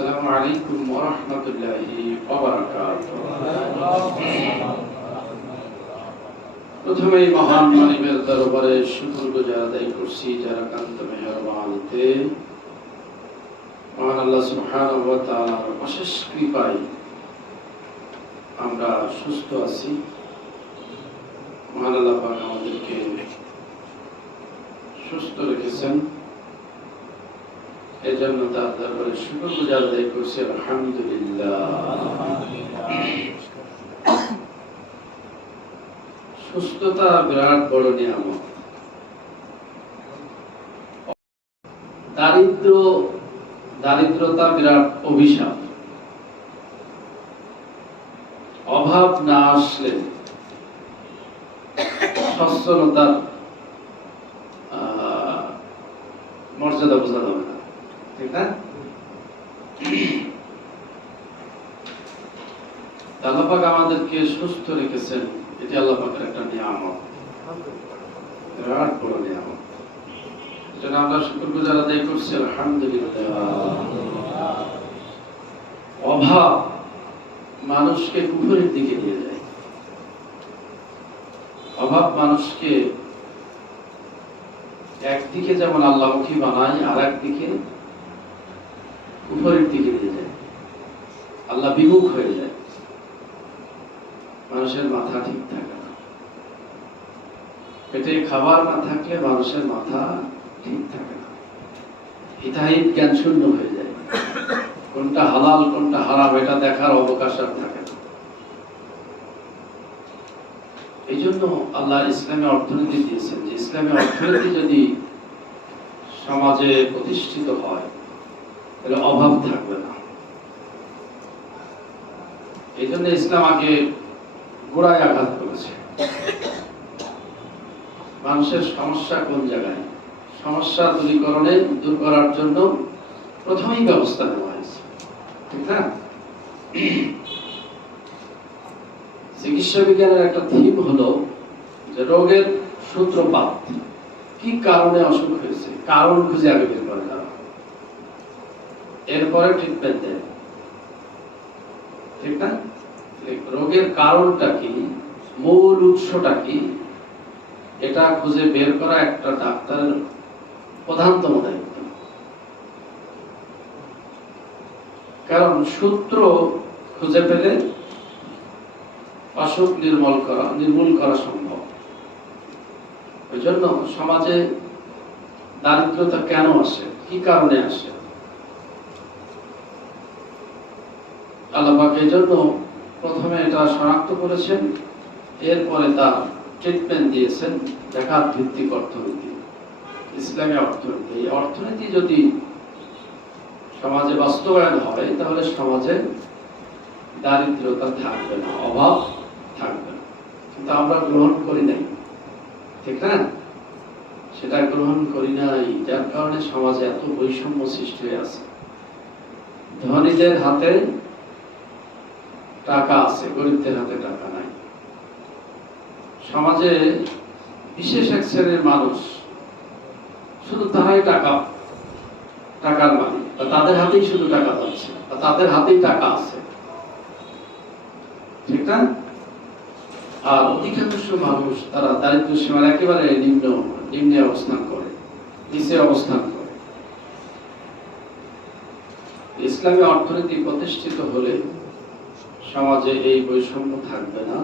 আসসালামু আলাইকুম ওয়া রাহমাতুল্লাহি ওয়া বারাকাতুহু। প্রথমেই মহান মালিকের দরবারে শুকরগুজার আদায় করছি যারা কান্ত মেহেরবানিতে মহান আল্লাহ সুবহানাহু ওয়া তাআলার অশেষ কৃপায় আমরা সুস্থ আছি। মহান আল্লাহ পাক আমাদেরকে সুস্থ রেখেছেন, এজন্য তার দরবারে শুকরগুজার আদায় করছি আলহামদুলিল্লাহ। সুস্থতা বিরাট বড় নিয়ামত। দারিদ্রতা বিরাট অভিশাপ। অভাব না আসলে সচ্ছলতার মর্যাদা বোঝা যাবে না, ঠিক না? আল্লাহ পাক আমাদেরকে সুস্থ রেখেছেন, এটি আল্লাহ পাকের একটা নিয়ামত, বিরাট বড় নিয়ামত। এজন্য আমরা শুকরগুজার আদায় করছি আলহামদুলিল্লাহ। অভাব মানুষকে কুফরের দিকে নিয়ে যায়। অভাব মানুষকে একদিকে যেমন আল্লাহমুখী বানায়, আর একদিকে কুফরের দিকে নিয়ে যায়, আল্লাহ বিমুখ হয়ে যায়। মানুষের মাথা ঠিক থাকে না, পেটে খাবার না থাকলে মানুষের মাথা ঠিক থাকে না, হিতাহিত জ্ঞান শূন্য হয়ে যায়। কোনটা হালাল কোনটা হারাম এটা দেখার অবকাশ আর থাকে না। এই জন্য আল্লাহ ইসলামে অর্থনীতি দিয়েছেন, যে ইসলামী অর্থনীতি যদি সমাজে প্রতিষ্ঠিত হয় তাহলে অভাব থাকবে না। এই জন্য ইসলাম আগে গোড়ায় আঘাত করেছে। মানুষের সমস্যা কোন জায়গায়, সমস্যা দূর করার জন্য প্রথমেই ব্যবস্থা নেওয়া হয়েছে, ঠিক না? চিকিৎসা বিজ্ঞানের একটা থিম হলো যে রোগের সূত্রপাত, কি কারণে অসুখ হয়েছে, কারণ খুঁজে আগে বের করে দেওয়া, এরপরে ট্রিটমেন্ট দেয়, ঠিক না? রোগের কারণটা কি, মূল উৎসটা কি, এটা খুঁজে বের করা একটা ডাক্তারের প্রধানতম দায়িত্ব। কারণ সূত্র খুঁজে পেলে অসুখ নির্মূল করা সম্ভব। ওই জন্য সমাজে দারিদ্রতা কেন আসে, কি কারণে আসে, আল্লাহ পাক এই জন্য প্রথমে এটা শনাক্ত করেছেন, এরপরে তার ট্রিটমেন্ট দিয়েছেন জাকাত ভিত্তিক অর্থনীতি, ইসলামী অর্থনীতি। এই অর্থনীতি যদি সমাজে বাস্তবায়ন হয় তাহলে সমাজে দারিদ্রতা থাকবে না, অভাব থাকবে না। কিন্তু আমরা গ্রহণ করি নাই, ঠিক না? সেটা গ্রহণ করি নাই, যার কারণে সমাজে এত বৈষম্য সৃষ্টি হয়ে আছে। ধনীদের হাতে টাকা আছে, গরিবদের হাতে টাকা নাই। সমাজে বিশেষ এক শ্রেণীর মানুষ, শুধু তারাই টাকার মালিক, বা তাদের হাতেই শুধু টাকা যাচ্ছে, বা তাদের হাতেই টাকা আছে, ঠিক না? আর অধিকাংশ মানুষ তারা দারিদ্র সীমার একেবারে নিম্নে অবস্থান করে, নিচে অবস্থান করে। ইসলামী অর্থনীতি প্রতিষ্ঠিত হলে সমাজে এই বৈষম্য থাকবে না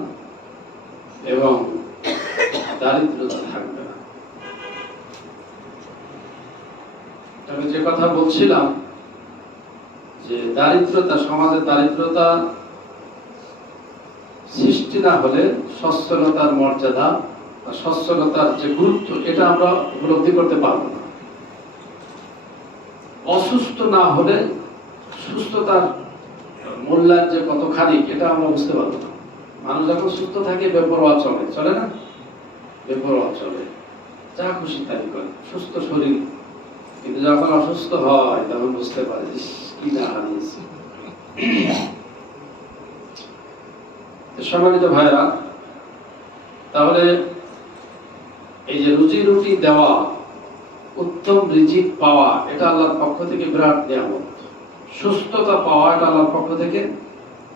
এবং দারিদ্রতা থাকবে না। আমি যে কথা বলছিলাম যে সমাজে দারিদ্রতা সৃষ্টি না হলে সচ্ছলতার মর্যাদা বা সচ্ছলতার যে গুরুত্ব এটা আমরা উপলব্ধি করতে পারবো না। অসুস্থ না হলে সুস্থতার মূল্যায়ন যে কতখানি এটা আমরা বুঝতে পারবো না। মানুষ যখন সুস্থ থাকে বেপরোয়া চলে না, বেপরোয়া চলে, যা খুশি তাই করে, সুস্থ শরীর। কিন্তু যখন অসুস্থ হয় তখন বুঝতে পারে কি না হারিয়েছে। সম্মানিত ভাইরা, তাহলে এই যে রুজি রুটি দেওয়া, উত্তম রিজিক পাওয়া, এটা আল্লাহর পক্ষ থেকে বিরাট নিয়ামত। সুস্থতা পাওয়া এটা আল্লাহর পক্ষ থেকে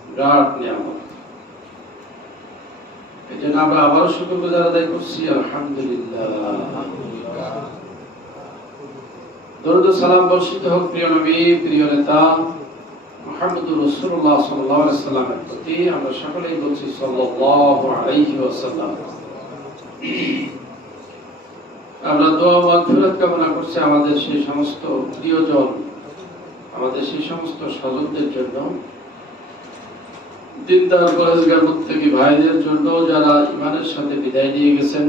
বিরাট নিয়ামত। এই জন্য আমরা আবারও শুকরগুজার আদায় করছি, আলহামদুলিল্লাহ। দরুদ ও সালাম বর্ষিত হোক প্রিয় নবী, প্রিয় নেতা মুহাম্মদুর রাসূলুল্লাহ সাল্লাল্লাহু আলাইহি ওয়াসাল্লামের প্রতি। আমরা সকলেই বলছি সাল্লাল্লাহু আলাইহি ওয়াসাল্লাম। আমরা দোয়া ও মাগফিরাত কামনা করছি আমাদের সেই সমস্ত প্রিয়জন, আমাদের সেই সমস্ত স্বজনদের জন্য, দিনদার পরেজগার মুত্তাকি ভাইদের জন্য, যারা ঈমানের সাথে বিদায় নিয়ে গেছেন,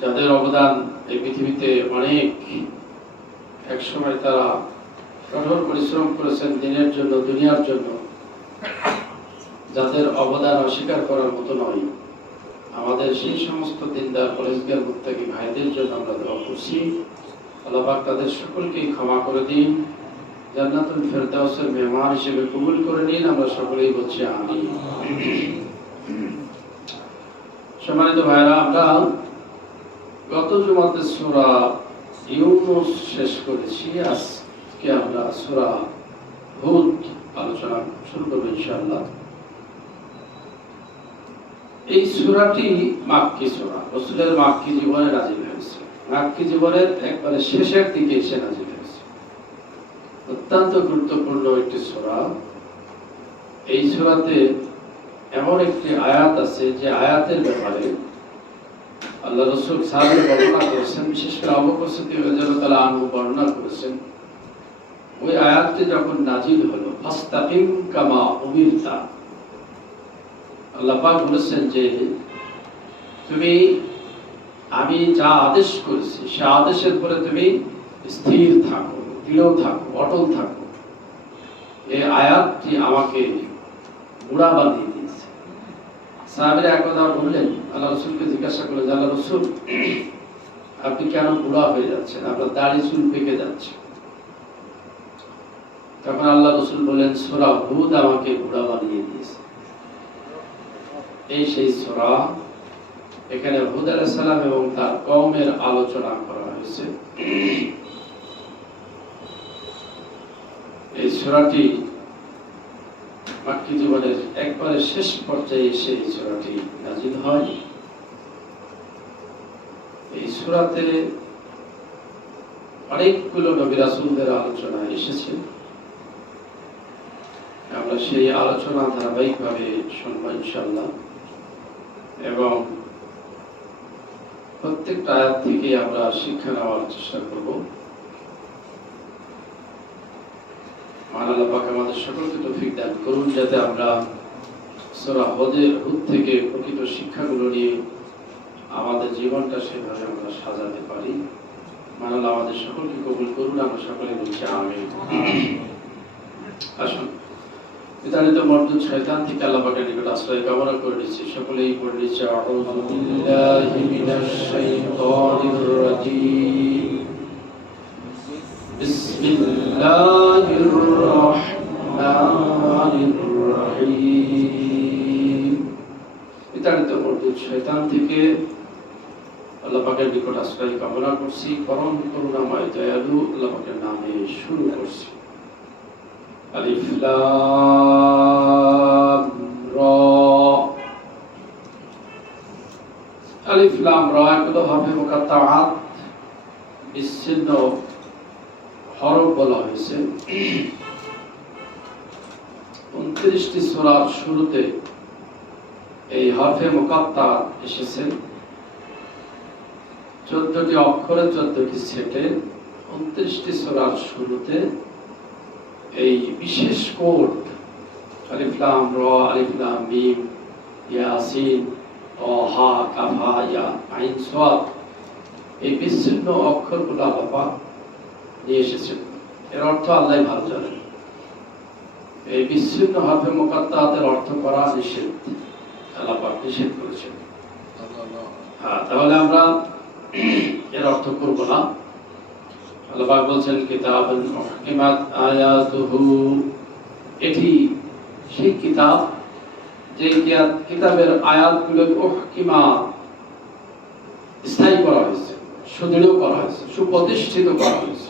যাদের অবদান এই পৃথিবীতে অনেক। একসময় তারা কঠোর পরিশ্রম করেছেন দিনের জন্য, দুনিয়ার জন্য, যাদের অবদান অস্বীকার করার মতো নয়। আমাদের সেই সমস্ত দিনদার পরেজগার মুত্তাকি ভাইদের জন্য আমরা দোয়া করছি, আল্লাহ পাক তাদের সকলকেই ক্ষমা করে দিন, জান্নাতুল ফেরদাউসের মেহমান হিসেবে কবুল করে নিন। আমরা সকলেই বলছি আমিন। সম্মানিত ভাইরা, আমরা গত জুমাতে সূরা ইউনূস শেষ করেছি। আজকে আমরা সূরা হুদ আলোচনা শুরু করব ইনশাআল্লাহ। এই সূরাটি মাক্কি সূরা, রাসূলের মাক্কি জীবনে নাযিল হয়েছে। মাক্কি জীবনের একবারে শেষের দিকে এসে নাযিল হয়েছে। অত্যন্ত গুরুত্বপূর্ণ একটি সূরা। এই সূরাতে এমন একটি আয়াত আছে যে আয়াতের ব্যাপারে আল্লাহ রাসূল সাহাবী বর্ণনা করেছেন, বিশেষ করে আবু বকর সিদ্দিক রাদিয়াল্লাহু তাআলা আনহু বর্ণনা করেছেন। ওই আয়াতটি যখন নাযিল হলো, ফাস্তাকিম কামা উমিরতা, আল্লাহ পাক বলেছেন যে তুমি, আমি যা আদেশ করেছি সে আদেশের পরে তুমি স্থির থাকো, দৃঢ় থাকো, অটল থাকো। এই আয়াতটি আমাকে বুড়া বানিয়ে দিয়েছে। সাহাবীরা একদা বললেন, আল্লাহ রাসূলকে জিজ্ঞাসা করলেন, আল্লাহ রাসূল, আপনি কেন বুড়া হয়ে যাচ্ছেন? আপনার দাড়ি চুল পেকে যাচ্ছে। তখন আল্লাহ রাসূল বললেন, সূরা হুদ আমাকে বুড়া বানিয়ে দিয়েছে। এই সেই সূরা। এখানে হুদ আলাইহিস সালাম এবং তার কওমের আলোচনা করা হয়েছে। এই সূরাটি মাক্কি জীবনের একবারে শেষ পর্যায়ে এসে এই সূরাটি নাযিল হয়। এই সূরাতে অনেকগুলো নবী রাসূলদের আলোচনা এসেছে। আমরা সেই আলোচনা ধারাবাহিকভাবে শুনব ইনশাআল্লাহ, এবং প্রত্যেকটা আয়াত থেকে আমরা শিক্ষা নেওয়ার চেষ্টা করব। আল্লাহ পাক আমাদের সকলকে তৌফিক দান করুন, যাতে আমরা সূরা হুদ থেকে প্রকৃত শিক্ষাগুলো নিয়ে আমাদের জীবনটা সেভাবে আমরা সাজাতে পারি। আল্লাহ আমাদের সকলকে কবুল করুন। আমরা সকলে বলছি আমিন। আসুন, বিতাড়িত মরদুদ শয়তান থেকে আল্লাহ পাকের নিকট আশ্রয় কামনা করে নিচ্ছি। সকলেই পড়ে নিচ্ছি, আউযু বিল্লাহি মিনাশ শাইতানির রাজীম, বিসমিল্লাহির রহমানির রহিম। বিতাড়িত মরদুদ শয়তান থেকে আল্লাহ পাকের নিকট আশ্রয় কামনা করছি। পরম করুণাময় দয়ালু আল্লাহ পাকের নামে শুরু করছি। আলিফ লাম রা। আলিফ লাম রা এগুলো হরফে মুকাত্তাআত, বিচ্ছিন্ন হরফ বলা হয়েছে। 29টি সূরার শুরুতে এই হরফে মুকাত্তাআত এসেছে। 14টি অক্ষরে 14টি সেটে 29টি সূরার শুরুতে এই বিশেষ কোড আলিফ লাম রা, আলিফ লাম মিম, ইয়াসিন, তাহা, কাফা, ইয়া, আইন, সাদ, এই বিচ্ছিন্ন অক্ষরগুলো আল্লাহ পাক নিয়ে এসেছেন। এর অর্থ আল্লাহই ভালো জানেন। এই বিচ্ছিন্ন হরফে মুকাত্তাআতের অর্থ করা নিষেধ, আল্লাহ পাক নিষেধ করেছেন। তাহলে আমরা এর অর্থ করব না। আল্লাহ পাক বলছেন, কিতাবুন মুহকিমাত আয়াতুহু, এটি সেই কিতাব যে কিতাবের আয়াতগুলো মুহকিমাত, স্থায়ী করা হয়েছে, সুদৃঢ় করা হয়েছে, সুপ্রতিষ্ঠিত করা হয়েছে।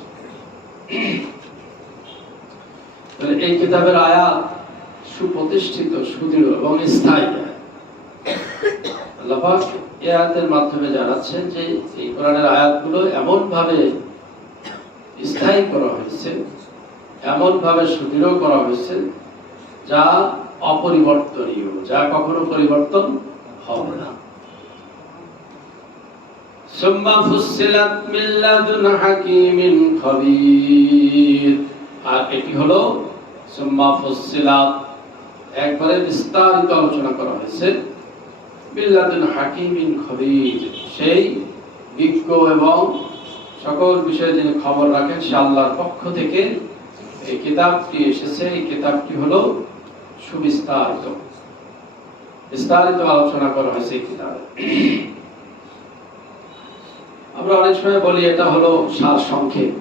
এই কিতাবের আয়াত সুপ্রতিষ্ঠিত, সুদৃঢ় এবং স্থায়ী। আল্লাহ পাক এই আয়াতের মাধ্যমে জানাচ্ছেন যে এই কোরআনের আয়াতগুলো এমন ভাবে স্থায়ী করা হয়েছে, এমন ভাবে সুদৃঢ় করা হয়েছে, যা অপরিবর্তনীয়, যা কখনো পরিবর্তন হবে না। সুম্মা ফুসসিলাত মিন লাদুন হাকীমিন খবীর। আর এটি হলো সুম্মা ফুসসিলাত, একবারে বিস্তারিত আলোচনা করা হয়েছে, মিন লাদুন হাকীমিন খবীর, সেই বিজ্ঞ এবং সকল বিষয়ে যিনি খবর রাখেন সে আল্লাহর পক্ষ থেকে এই কিতাবটি এসেছে। এই কিতাবটি হলো সুবিস্তারিত, বিস্তারিত আলোচনা করা হয়েছে এই কিতাবে। আমরা অনেক সময় বলি এটা হলো সার সংক্ষেপ,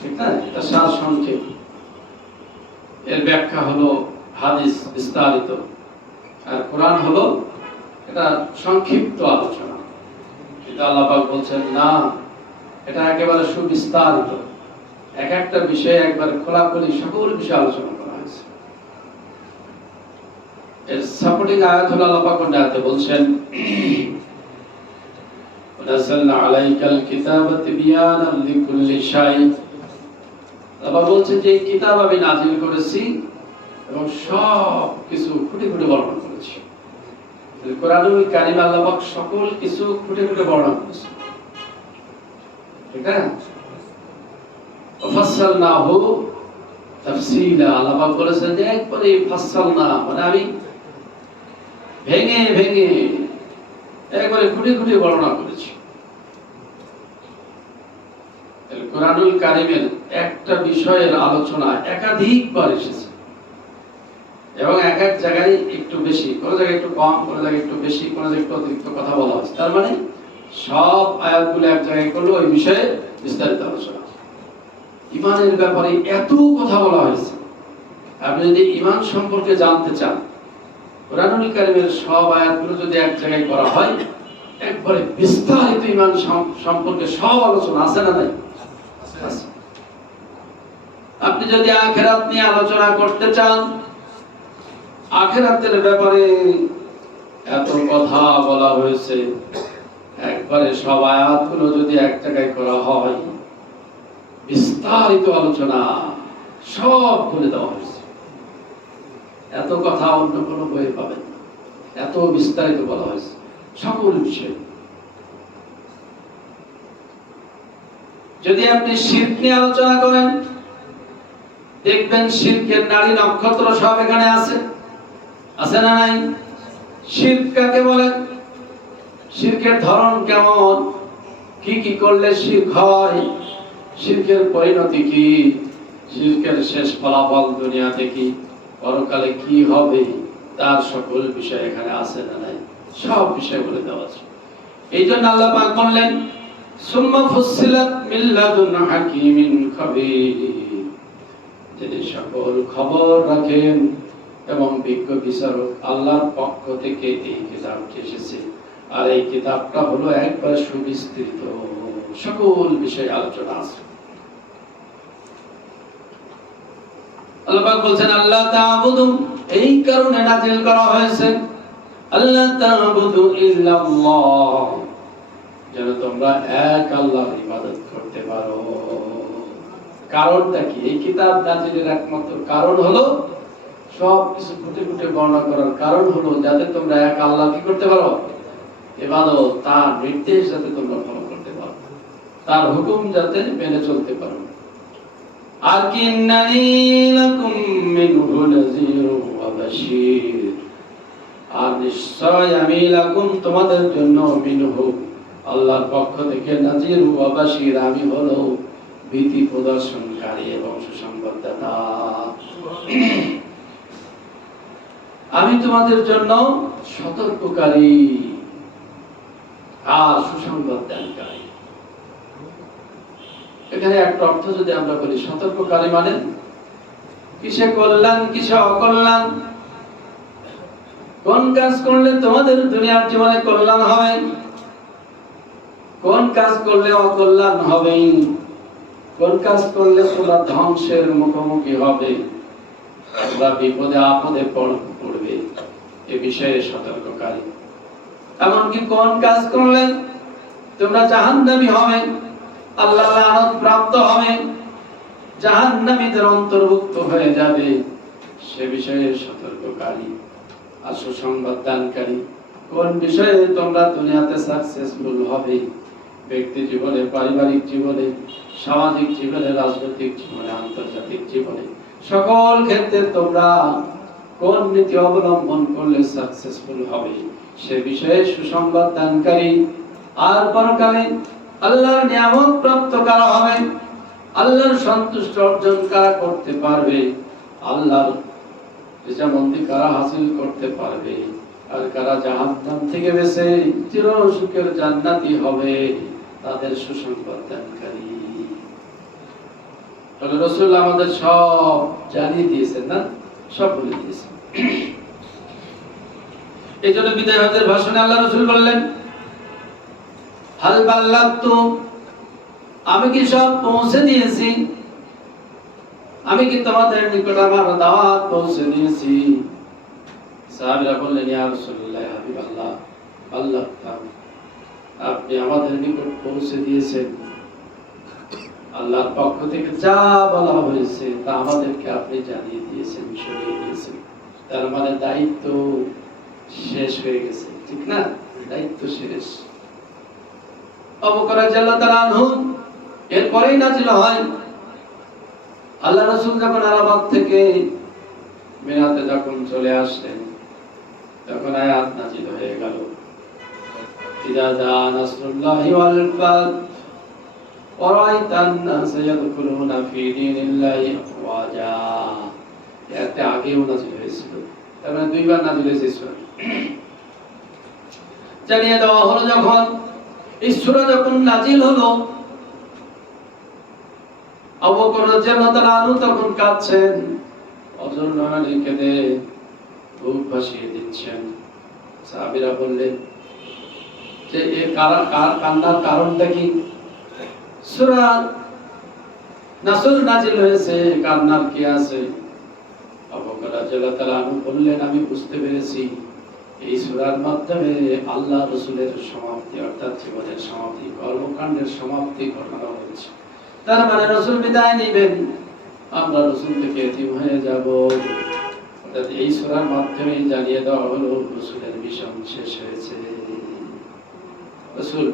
ঠিক না? এটা সার সংক্ষেপ, এর ব্যাখ্যা হলো হাদিস বিস্তারিত, আর কোরআন হলো এটা সংক্ষিপ্ত আলোচনা। কিন্তু আল্লাহ পাক বলছেন না, এটা একেবারে সুবিস্তারিত, এক একটা বিষয়ে একবারে খোলাখুলি সকল বিষয়ে আলোচনা করা হয়েছে। এর সাপোর্টিং আয়াত হলো আল্লাহ পাক কোন আয়াতে বলছেন, ওয়ানাযালনা আলাইকাল কিতাবা তিবয়ানান লিকুল্লি শাই। আল্লাহ বলছেন যে এই কিতাব আমি নাযিল করেছি এবং সব কিছু খুঁটে খুঁটে বর্ণনা করেছি। কোরআনুল কারীম আল্লাহ পাক সকল কিছু খুঁটে খুঁটে বর্ণনা করেছে, ঠিক না? ফাসসালনাহু তাফসীলা। আল্লাহ পাক বলেছেন যে একবারে ফাসসালনা মানে আমি ভেঙে ভেঙে একবারে খুঁটে খুঁটে বর্ণনা করেছি। কোরআনুল কারীমের একটা বিষয়ের আলোচনা একাধিকবার এসেছে এবং এক এক জায়গায় একটু বেশি, কোন জায়গায় একটু কম, কোন জায়গায় একটু বেশি, কোন জায়গায় একটু অতিরিক্ত কথা বলা হয়েছে। তার মানে সব আয়াতগুলো এক জায়গায় করলে ওই বিষয়ে বিস্তারিত আলোচনা। ঈমানের ব্যাপারে এত কথা বলা হয়েছে। আপনি যদি ঈমান সম্পর্কে জানতে চান, কোরআনুল কারীমের সব আয়াতগুলো যদি এক জায়গায় করা হয়, একবারে বিস্তারিত ঈমান সম্পর্কে সব আলোচনা আছে না নাই? আছে। আপনি যদি আখিরাত নিয়ে আলোচনা করতে চান, আখিরাতের ব্যাপারে এত কথা বলা হয়েছে, একবারে সব আয়াতগুলো যদি এক জায়গায় করা হয়, বিস্তারিত আলোচনা সব বলে দেওয়া হয়েছে। এত কথা অন্য কোনো বইয়ে পাবেন না, এত বিস্তারিত বলা হয়েছে সকল বিষয়। যদি আপনি শিরক নিয়ে আলোচনা করেন, দেখবেন শিরকের নারী নক্ষত্র সব এখানে আছে, আছে না নাই? শিরক কাকে বলে, শিরকের ধরন কেমন, কি কি করলে শিরক হয়, শিরকের পরিণতি কি, শিরকের শেষ ফলাফল দুনিয়াতে কি, পরকালে কি হবে, তার সকল বিষয় এখানে আছে না নাই? সব বিষয় বলে দেওয়া আছে। এই জন্য আল্লাহ পাক বললেন সুম্মা ফুসসিলাত মিন লাদুন হাকীমিন খবীর, যিনি সকল খবর রাখেন এবং বিজ্ঞ বিচারক, আল্লাহর পক্ষ থেকে এই কিতাবটি এসেছে। আর এই কিতাবটা হলো একবার সুবিস্তৃত, সকল বিষয়ে আলোচনা আছে। আল্লাহ পাক বলছেন আল্লাহ তা'বুদু, এই কারণে নাযিল করা হয়েছে আল্লাহ তা'বুদু ইল্লাল্লাহ, যেন তোমরা এক আল্লাহর ইবাদত করতে পারো। কারণটা কি? এই কিতাব নাযিলের একমাত্র কারণ হলো, সব কিছু খুঁটে খুঁটে বর্ণনা করার কারণ হলো যাতে তোমরা এক আল্লাহ কি করতে পারো, ইবাদত, তার নির্দেশ যাতে তোমরা ফলো করতে পারো, তার হুকুম যাতে মেনে চলতে পারো। আর কি ইন্নানি লাকুম মিনহু নাযীরুন ওয়া বাশীর, আর নিশ্চয় আমি লাকুম তোমাদের জন্য মিনহু আল্লাহর পক্ষ থেকে নাযীর ওয়া বাশীর, আমি হলো ভীতি প্রদর্শনকারী এবং সুসংবাদদাতা। আমি তোমাদের জন্য সতর্ককারী আর সুসংবাদ দানকারী। এখানে একটা অর্থ যদি আমরা বলি, সতর্ককারী মানে কিসে কল্যাণ কিসে অকল্যাণ, কোন কাজ করলে তোমাদের দুনিয়ার জীবনে কল্যাণ হবে, কোন কাজ করলে অকল্যাণ হবে, কোন কাজ করলে তোমরা ধ্বংসের মুখোমুখি হবে, তোমরা বিপদে আপদে পড়বে, এ বিষয়ে সতর্ককারী। এমনকি কোন কাজ করলে তোমরা জাহান্নামী হবে, আল্লাহ লানত প্রাপ্ত হবে, জাহান্নামীদের অন্তর্ভুক্ত হয়ে যাবে, সে বিষয়ে সতর্ককারী আর সুসংবাদ দানকারী। কোন বিষয়ে তোমরা দুনিয়াতে সাকসেসফুল হবে, ব্যক্তি জীবনে, পারিবারিক জীবনে, সামাজিক জীবনে, রাজনৈতিক জীবনে, আন্তর্জাতিক জীবনে, সকল ক্ষেত্রে তোমরা কোন নীতি অবলম্বন করলে সাকসেসফুল হবে, সে বিষয়ে সুসংবাদ দানকারী। আর পরকালে আল্লাহর নিয়ামত প্রাপ্ত কারা হবে, আল্লাহর সন্তুষ্ট অর্জন কারা করতে পারবে, আল্লাহর রিজামন্দি কারা হাসিল করতে পারবে, আর কারা জাহান্নাম থেকে বেঁচে চির সুখের জান্নাতি হবে, তাদের সুসংবাদ দানকারী। তাহলে রাসূল আমাদের সব জানিয়ে দিয়েছেন, না সব বলে দিয়েছেন। এই জন্য বিদায় হজের ভাষণে আল্লাহ রাসূল বললেন, হাল বাল্লাগতু, আমি কি সব পৌঁছে দিয়েছি, আমি কি তোমাদের নিকট আমার দাওয়াত পৌঁছে দিয়েছি? সাহাবীরা বললেন, ইয়া রাসূলুল্লাহ, হাবিবাল্লাহ, বাল্লাগতা, আপনি আমাদের নিকট পৌঁছে দিয়েছেন। আল্লাহর পক্ষ থেকে যা বলা হয়েছে তা আমাদেরকে আপনি জানিয়ে দিয়েছেন, শুনিয়ে দিয়েছেন। তার মানে দায়িত্ব শেষ হয়ে গেছে, ঠিক না? দায়িত্ব শেষ। আবু বকর রাদিয়াল্লাহু তাআলা আনহু এরপরেই নাযিল হয়। আল্লাহ রাসূল যখন আরাফাত থেকে মিনাতে যখন চলে আসলেন, তখন আয়াত নাযিল হয়ে গেল, ইযা জা নাসরুল্লাহি ওয়াল ফাত ওয়ারাইতান নাস ইয়াদখুলুনা ফি দীনিল্লাহি আফওয়াজা। এটা আগেও নাযিল হয়েছিল, তার মানে দুইবার নাযিল হয়েছে সূরা। জানিয়ে দেওয়া হলো, যখন এই সূরা যখন নাযিল হলো, আবু বকর রাদিয়াল্লাহু তাআলা আনহু তখন কাঁদছেন, অজর নয়নে কেঁদে বুক ভাসিয়ে দিচ্ছেন। সাহাবীরা বললেন যে এই কান্নার কারণটা কি? সূরা নাসর নাযিল হয়েছে, কান্নার কি আছে? আবু বকর রাদিয়াল্লাহু তাআলা আনহু বললেন, আমি বুঝতে পেরেছি এই সূরার মাধ্যমে আল্লাহ রাসূলের সমাপ্তি, অর্থাৎ জীবনের সমাপ্তি, কর্মকাণ্ডের সমাপ্তি ঘটানো হয়েছে। তার মানে রাসূল বিদায় নেবেন, আমরা রাসূল থেকে এতিম হয়ে যাব। অর্থাৎ এই সূরার মাধ্যমে জানিয়ে দেওয়া হলো রাসূলের মিশন শেষ হয়েছে। রাসূল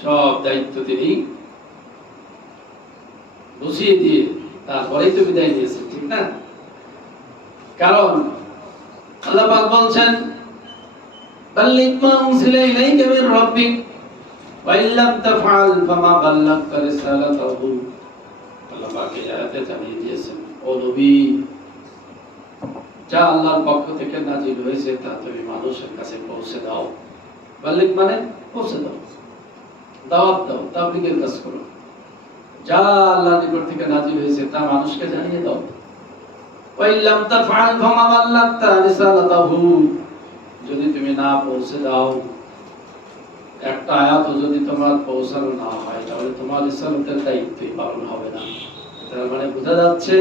সব দায়িত্ব তিনি বুঝিয়ে দিয়ে তারপরেই তো বিদায় নিয়েছেন, ঠিক না? কারণ আল্লাহ পাক বলছেন, বাল্লিগ মা উনজিলা ইলাইকা মির রাব্বিক ওয়া ইল্লাম তাফআল ফামা বাল্লাগতা রিসালাতাহু। আল্লাহ পাক এই আয়াতে জানিয়ে দিয়েছেন, ও নবী, যা আল্লাহর পক্ষ থেকে নাযিল হয়েছে তা তুমি মানুষের কাছে পৌঁছে দাও। বাল্লিগ মানে পৌঁছে দাও, দাওয়াত দাও, তাবলীগের কাজ করো। যা আল্লাহর নিকট থেকে নাযিল হয়েছে তা মানুষকে জানিয়ে দাও। ওয়া ইল্লাম তাফআল ফামা বাল্লাগতা রিসালাতাহু, যদি তুমি না পৌঁছে দাও, একটা আয়াতও যদি তোমার পৌঁছানো না হয়, তাহলে তোমার রিসালাতের দায়িত্বই পালন হবে না। তার মানে বোঝা যাচ্ছে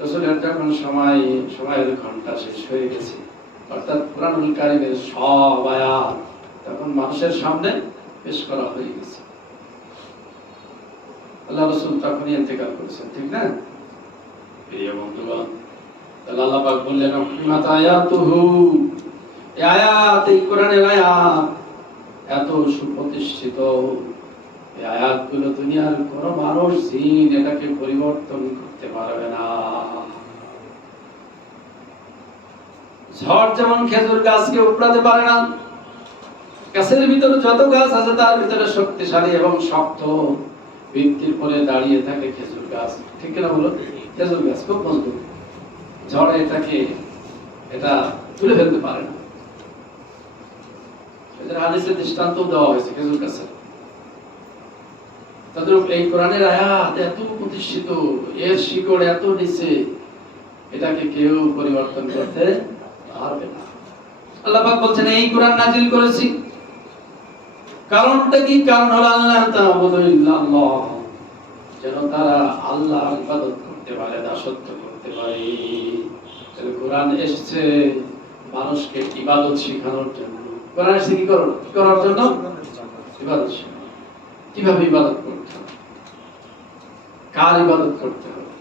রাসূলের যখন সময়ের ঘন্টা শেষ হয়ে গেছে, অর্থাৎ কুরআনুল কারীমের সব আয়াত তখন মানুষের সামনে পেশ করা হয়ে গেছে। আল্লাহ রাসূল তখনই ইন্তেকাল করেছেন, ঠিক না? প্রিয় বন্ধুগণ, আল্লাহ পাক বললেন, উম্মাত আয়াতুহু, এই আয়াত, এই কোরআনের আয়াত এত সুপ্রতিষ্ঠিত, এই আয়াতগুলো দুনিয়ার কোনো মানুষ জিন এটাকে পরিবর্তন করতে পারবে না। ঝড় যেমন খেজুর গাছকে উপড়াতে পারে না, গাছের ভিতরে যত গাছ আছে তার ভিতরে শক্তিশালী এবং শক্ত ভিত্তির পরে দাঁড়িয়ে থাকে খেজুর গাছ, ঠিক না বলো? খেজুর গাছ খুব মজবুত, ঝড়ে এটা তুলে ফেলতে পারে না। এদের হাদিসে দৃষ্টান্ত দেওয়া হয়েছে খেজুর গাছের। তদ্রূপ এই কোরআনের আয়াত এত প্রতিষ্ঠিত, এর শিকড় এত নিচে, এটাকে কেউ পরিবর্তন করতে পারবে না। আল্লাহ পাক বলছেন, এই কোরআন নাযিল করেছি, কারণটা কি? কারণ হলো আল্লাহ তাআবুদু ইল্লাল্লাহ, যেন তারা আল্লাহর ইবাদত করতে পারে, দাসত্ব করতে পারে। কোরআন এসেছে মানুষকে ইবাদত শেখানোর জন্য। কোরআন এসেছে কি করার জন্য? ইবাদত শেখানো। কিভাবে ইবাদত করতে হবে, কার ইবাদত করতে হবে,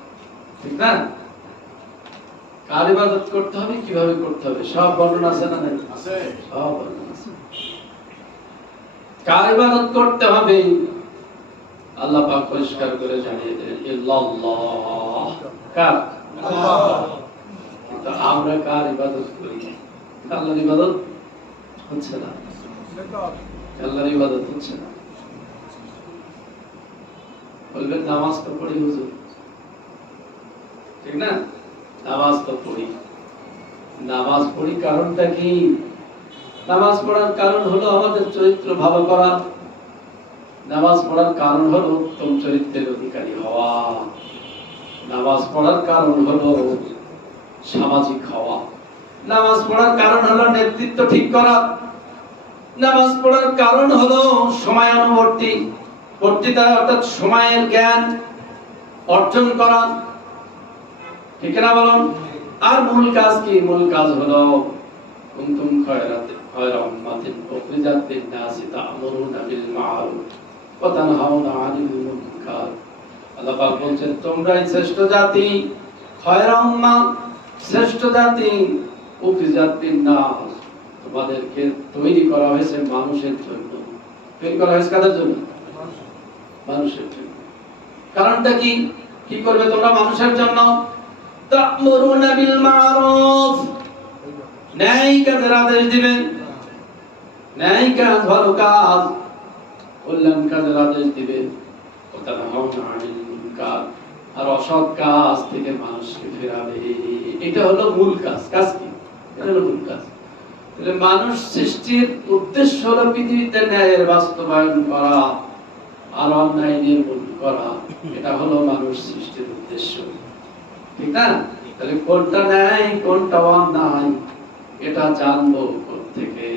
ঠিক না? কার ইবাদত করতে হবে, কিভাবে করতে হবে, সব বর্ণনা আছে না? আছে, সব বর্ণনা আছে। কার ইবাদত করতে হবে আল্লাহ পাক পরিষ্কার করে জানিয়ে দেন, ইল্লাল্লাহ। কার? আল্লাহ। কিন্তু আমরা কার ইবাদত করি? আল্লাহর ইবাদত হচ্ছে না, আল্লাহর ইবাদত হচ্ছে না। বলবেন নামাজ তো পড়ি হুজুর, ঠিক না? নামাজ তো পড়ি, নামাজ পড়ি কারণটা কি? নামাজ পড়ার কারণ হলো আমাদের চরিত্র ভালো করা। নামাজ পড়ার কারণ হলো উত্তম চরিত্রের অধিকারী হওয়া। নামাজ পড়ার কারণ হলো সামাজিক হওয়া। নামাজ পড়ার কারণ হলো নেতৃত্ব ঠিক করা। নামাজ পড়ার কারণ হলো সময়ানুবর্তিতা, অর্থাৎ সময়ের জ্ঞান অর্জন করা, ঠিক না বলুন? আর মূল কাজ কি? মূল কাজ হলো কুনতুম খায়রা উম্মাতিন উখরিজাত লিন-নাসি তা'মুরুনা বিল মা'রুফ ওয়া তানহাউনা 'আনিল মুনকার। আল্লাহ পাক বলেন তোমরাই শ্রেষ্ঠ জাতি, খায়রা উম্মাহ, শ্রেষ্ঠ জাতি, উখরিজাত লিন-নাস, তোমাদেরকে তৈরি করা হয়েছে মানুষের জন্য। তৈরি করা হয়েছে কাদের জন্য? মানুষের জন্য। কারণটা কি? কি করবে তোমরা মানুষের জন্য? তা'মুরুনা বিল মা'রুফ, ন্যায় কাজের আদেশ দিবেন। ন্যায় কাজ, ভালো কাজ, কল্যাণ কাজের আদেশ দিবেন। ওয়া তানহাউনা 'আনিল মুনকার, আর অসৎ কাজ থেকে মানুষকে ফেরাবে। এটা হলো মূল কাজ। কাজ কি? এটা হলো মূল কাজ। তাহলে মানুষ সৃষ্টির উদ্দেশ্য হলো পৃথিবীতে ন্যায়ের বাস্তবায়ন করা আর অন্যায় নির্মূল করা। এটা হলো মানুষ সৃষ্টির উদ্দেশ্য, ঠিক না? তাহলে কোনটা ন্যায় কোনটা অন্যায় এটা জানবো কোত্থেকে?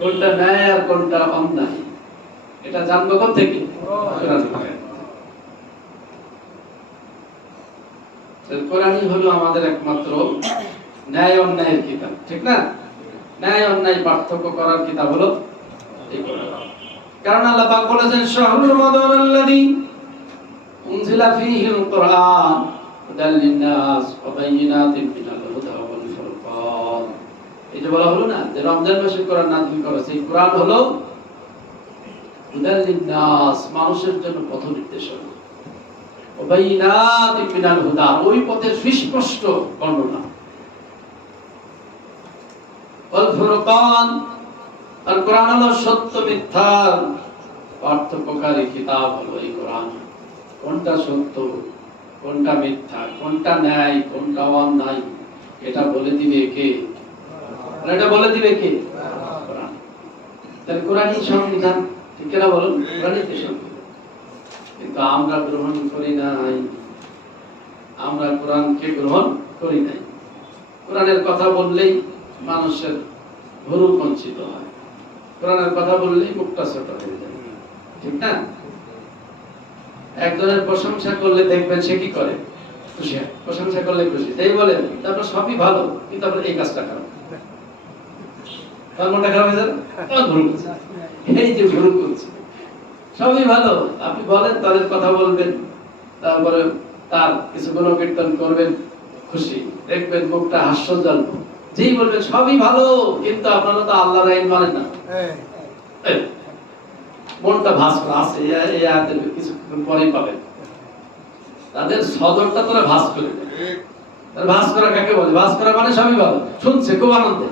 কোনটা ন্যায় আর কোনটা অন্যায় এটা জানবো কোত্থেকে? কোরআনই হলো আমাদের একমাত্র ন্যায় অন্যায়ের কিতাব, ঠিক না? ন্যায় অন্যায় পার্থক্য করার কিতাব হলো এই কোরআন। কারণ আল্লাহ পাক বলেছেন শাহরুল রমাদানাল্লাযী উনজিলা ফীহিল কুরআন হুদাল লিন-নাস ওয়া বায়িনাতিন মিনাল হুদা ওয়াল ফুরকান। এই যে বলা হলো না যে রমজান মাসে কোরআন নাযিল করা, সেই কোরআন হলো হুদাল লিন-নাস, মানুষের জন্য পথ নির্দেশক, ওয়া বায়িনাতিন মিনাল হুদা, ওই পথের সুস্পষ্ট বর্ণনা, ওয়াল ফুরকান, আর কোরআন হলো সত্য মিথ্যার পার্থক্যকারী কিতাব হলো এই কোরআন। কোনটা সত্য কোনটা মিথ্যা, কোনটা ন্যায় কোনটা অন্যায় এটা বলে দিবে কে? এটা বলে দিবে কে? কোরআন। তাহলে কোরআনই সংবিধান, ঠিক না বলুন? কোরআনই তো সংবিধান। কিন্তু আমরা গ্রহণ করি নাই, আমরা কোরআনকে গ্রহণ করি নাই। কোরআনের কথা বললেই মানুষের ভুরু কুঞ্চিত হয়, কোরআনের কথা বললেই মুখটা ছোট হয়ে যায়, ঠিক না? একজনের প্রশংসা করলে দেখবেন সে কি করে? খুশি হয়। প্রশংসা করলে খুশি, তাই বলেন তারপর সবই ভালো কিন্তু তারপর এই কাজটা খারাপ, তার মনটা খারাপ হয়ে যাবে, তার ভুল করছে। এই যে ভুল করছে, সবই ভালো, আপনি বলেন তাদের কথা বলবেন, তারপরে তার কিছু গুণকীর্তন করবেন, খুশি, দেখবেন মুখটা হাস্যোজ্জ্বল। যেই বলবেন সবই ভালো কিন্তু আপনারা তো আল্লাহর আইন মানেন না, মনটা ভাস করা আছে। এই আয়াতের কিছুক্ষণ পরেই পাবেন তাদের সদরটা তোরা ভাস করে দেয়। ভাস করা কাকে বলে? ভাস করা মানে সবই ভালো, শুনছে খুব আনন্দে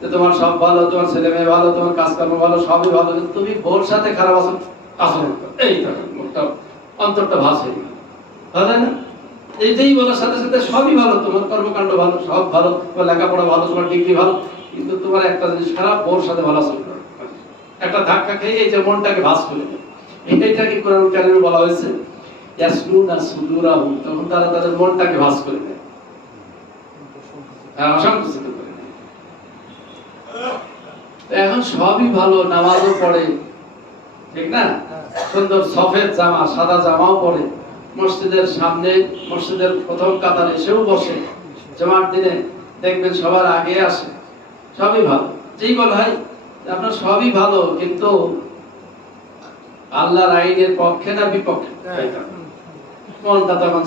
যে তোমার সব ভালো, তোমার ছেলে মেয়ে ভালো, তোমার কাজকর্ম ভালো, সবই ভালো, কিন্তু তুমি ওর সাথে খারাপ আচরণ করো, এই মুখটা অন্তরটা ভাস হয়ে গেল, তাই না? এই যেই বলার সাথে সাথে সবই ভালো, তোমার কর্মকাণ্ড ভালো, সব ভালো, তোমার লেখাপড়া ভালো, তোমার ডিগ্রি ভালো, কিন্তু তোমার একটা জিনিস খারাপ, ওর সাথে ভালো আচরণ করো। একটা ধাক্কা খেয়ে এই যে মনটাকে ভাস করে দেয়, এটাকে কোরআন কারিমে বলা হয়েছে ইয়াসলুনা সুদুরাহুম, তখন তারা তাদের মনটাকে ভাস করে দেয়, অসন্তুষ্ট করে দেয়। এখন সবই ভালো, নামাজও পড়ে, ঠিক না? সুন্দর সফেদ জামা, সাদা জামাও পরে মসজিদের সামনে, মসজিদের প্রথম কাতারে এসেও বসে, জুমার দিনে দেখবেন সবার আগে আসে, সবই ভালো। যেই বল ভাই আপনার সবই ভালো, কিন্তু আল্লাহর আইনের পক্ষে না বিপক্ষে, মনটা তখন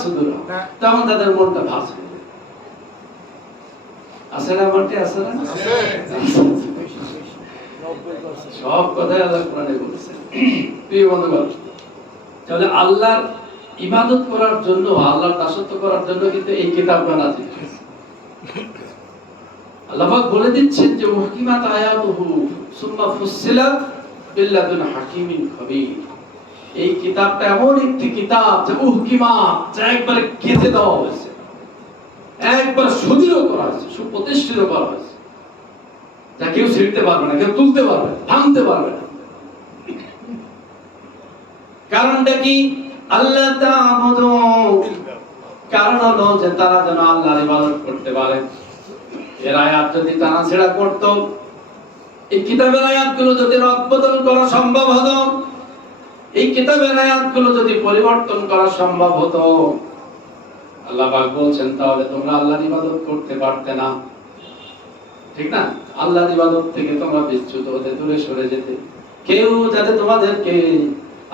সুদূর, তখন তাদের মনটা ভাস হয়ে যায়। আছে না মনটি? আছে না? সব কথাই আল্লাহ কোরআনে বলেছেন। প্রিয় বন্ধুগণ, তাহলে আল্লাহর ইবাদত করার জন্য, আল্লাহর দাসত্ব করার জন্য কিন্তু এই কিতাবটা নাযিল হয়েছে। আল্লাহ পাক বলে দিচ্ছেন যে মুহকিমাত আয়াতুহু সুম্মা ফুসসিলাত বিল্লাদুন হাকিমিন খবীর। এই কিতাবটা এমন একটি কিতাব যে মুহকিমাত, যা একবারে গেঁথে দেওয়া হয়েছে, একবার সুদৃঢ় করা হয়েছে, সুপ্রতিষ্ঠিত করা হয়েছে, যা কেউ ছিঁড়তে পারবে না, কেউ তুলতে পারবে না, ভাঙতে পারবে না। কারণটা কি? আল্লাহ তা'বুদু, কারণ হলো যে তারা যেন আল্লাহর ইবাদত করতে পারে। এর আয়াত যদি টানাছেড়া করত, এই কিতাবের আয়াতগুলো যদি রদবদল করা সম্ভব হতো, এই কিতাবের আয়াতগুলো যদি পরিবর্তন করা সম্ভব হতো, আল্লাহ পাক বলছেন তাহলে তোমরা আল্লাহর ইবাদত করতে পারতে না, ঠিক না? আল্লাহর ইবাদত থেকে তোমরা বিচ্যুত হতে, দূরে সরে যেতে। কেউ যাতে তোমাদেরকে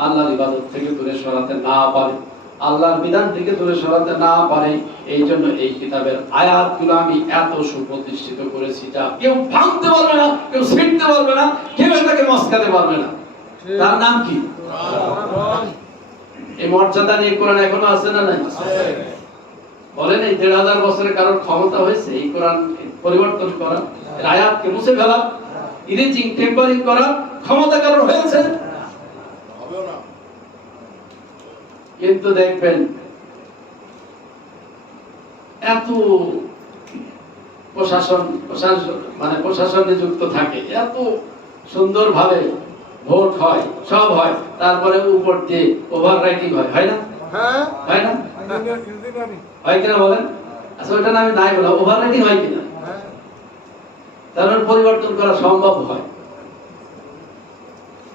আল্লাহর ইবাদত থেকে দূরে সরাতে না পারে, আল্লাহর বিধান থেকে দূরে সরাতে না পারে, এই জন্য এই কিতাবের আয়াতগুলো আমি এত সুপ্রতিষ্ঠিত করেছি, যা কেউ ভাঙতে পারবে না, কেউ ছিঁড়তে পারবে না, কেউ এটাকে মস্কাতে পারবে না। তার নাম কি? এই মর্যাদা নিয়ে কোরআন এখনো আছে না নাই? বলেন এই ১৫০০ বছরের কারোর ক্ষমতা হয়েছে এই কোরআন পরিবর্তন করা, এর আয়াতকে মুছে ফেলা, ইরেজিং, টেম্পারিং করা ক্ষমতা কারোর হয়েছে? কিন্তু দেখবেন এত প্রশাসন নিযুক্ত থাকে, এত সুন্দরভাবে ভোট হয়, সব হয়, তারপরে উপর দিয়ে ওভার রাইটিং হয় না? হয় না? হয় কিনা বলেন? আচ্ছা ওইটা আমি নাই বলা, ওভার রাইটিং হয় কিনা? তারপর পরিবর্তন করা সম্ভব হয়,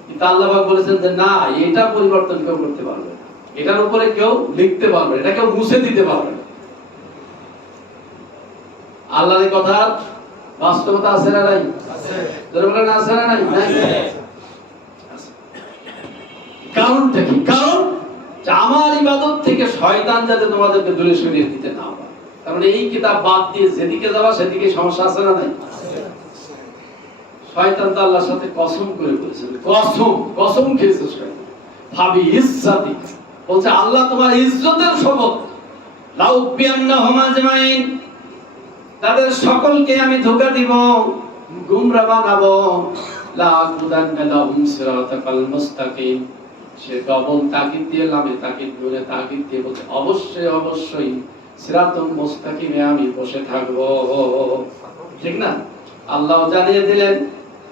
কিন্তু আল্লাহ পাক বলেছেন যে না, এটা পরিবর্তন কেউ করতে পারবে না, এটার উপরে কেউ লিখতে পারবে না, এটা কেউ মুছে দিতে পারবে না। আল্লাহর কথা বাস্তবতা আছে না নাই? আছে। বলেন আছে না নাই? কারণটা কি? কারণ আমার ইবাদত থেকে শয়তান যাতে তোমাদেরকে দূরে সরিয়ে দিতে না পারে। কারণ এই কিতাব বাদ দিয়ে যেদিকে যাওয়া সেদিকে সমস্যা আছে না নাই? শয়তান তো আল্লাহর সাথে কসম করে বলেছেন, কসম খেয়েছে শয়তান, ভাবি ইজ্জতি, বলছে আল্লাহ তোমার ইজ্জতের শপথ, লাউবিয়ান্নাহুম আজমাইন, তাদের সকলকে আমি ধোঁকা দিব, গুমরা বানাবো, লাকুদান্না লাহুম সিরাতাকাল মুস্তাকিম। সে ডবল তাকিদ দিয়ে, লামে তাকিদ বলে তাকিদ দিয়ে বলছে অবশ্যই অবশ্যই সিরাতুল মুস্তাকিমে আমি বসে থাকবো, ঠিক না? আল্লাহ জানিয়ে দিলেন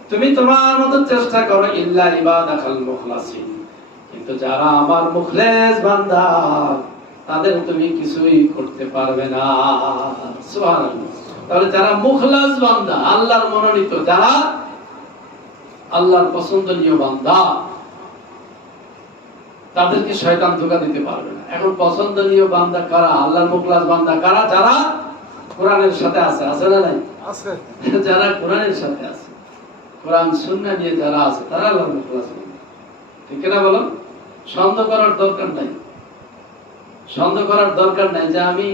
তুমি তোমার মতো চেষ্টা করো, ইল্লা ইবাদাকাল মুখলাসিন, কিন্তু যারা আমার মুখলেস বান্দা তাদের তুমি কিছুই করতে পারবে না। সুবহানাল্লাহ। তাহলে যারা মুখলাস বান্দা, আল্লাহর মনোনীত, যারা আল্লাহর পছন্দনীয় বান্দা, তাদেরকে শয়তান ধোঁকা দিতে পারবে না। এখন পছন্দনীয় বান্দা কারা? আল্লাহর মুখলাস বান্দা কারা? যারা কোরআনের সাথে আছে, আছে না নাই? আছে। যারা কোরআনের সাথে আছে, কোরআন সুন্নাহ নিয়ে যারা আছে, তারা আল্লাহর মুখলাস বান্দা, ঠিক না? বলো, সন্দেহ করার দরকার নাই, সন্দেহ করার দরকার নাই যে আমি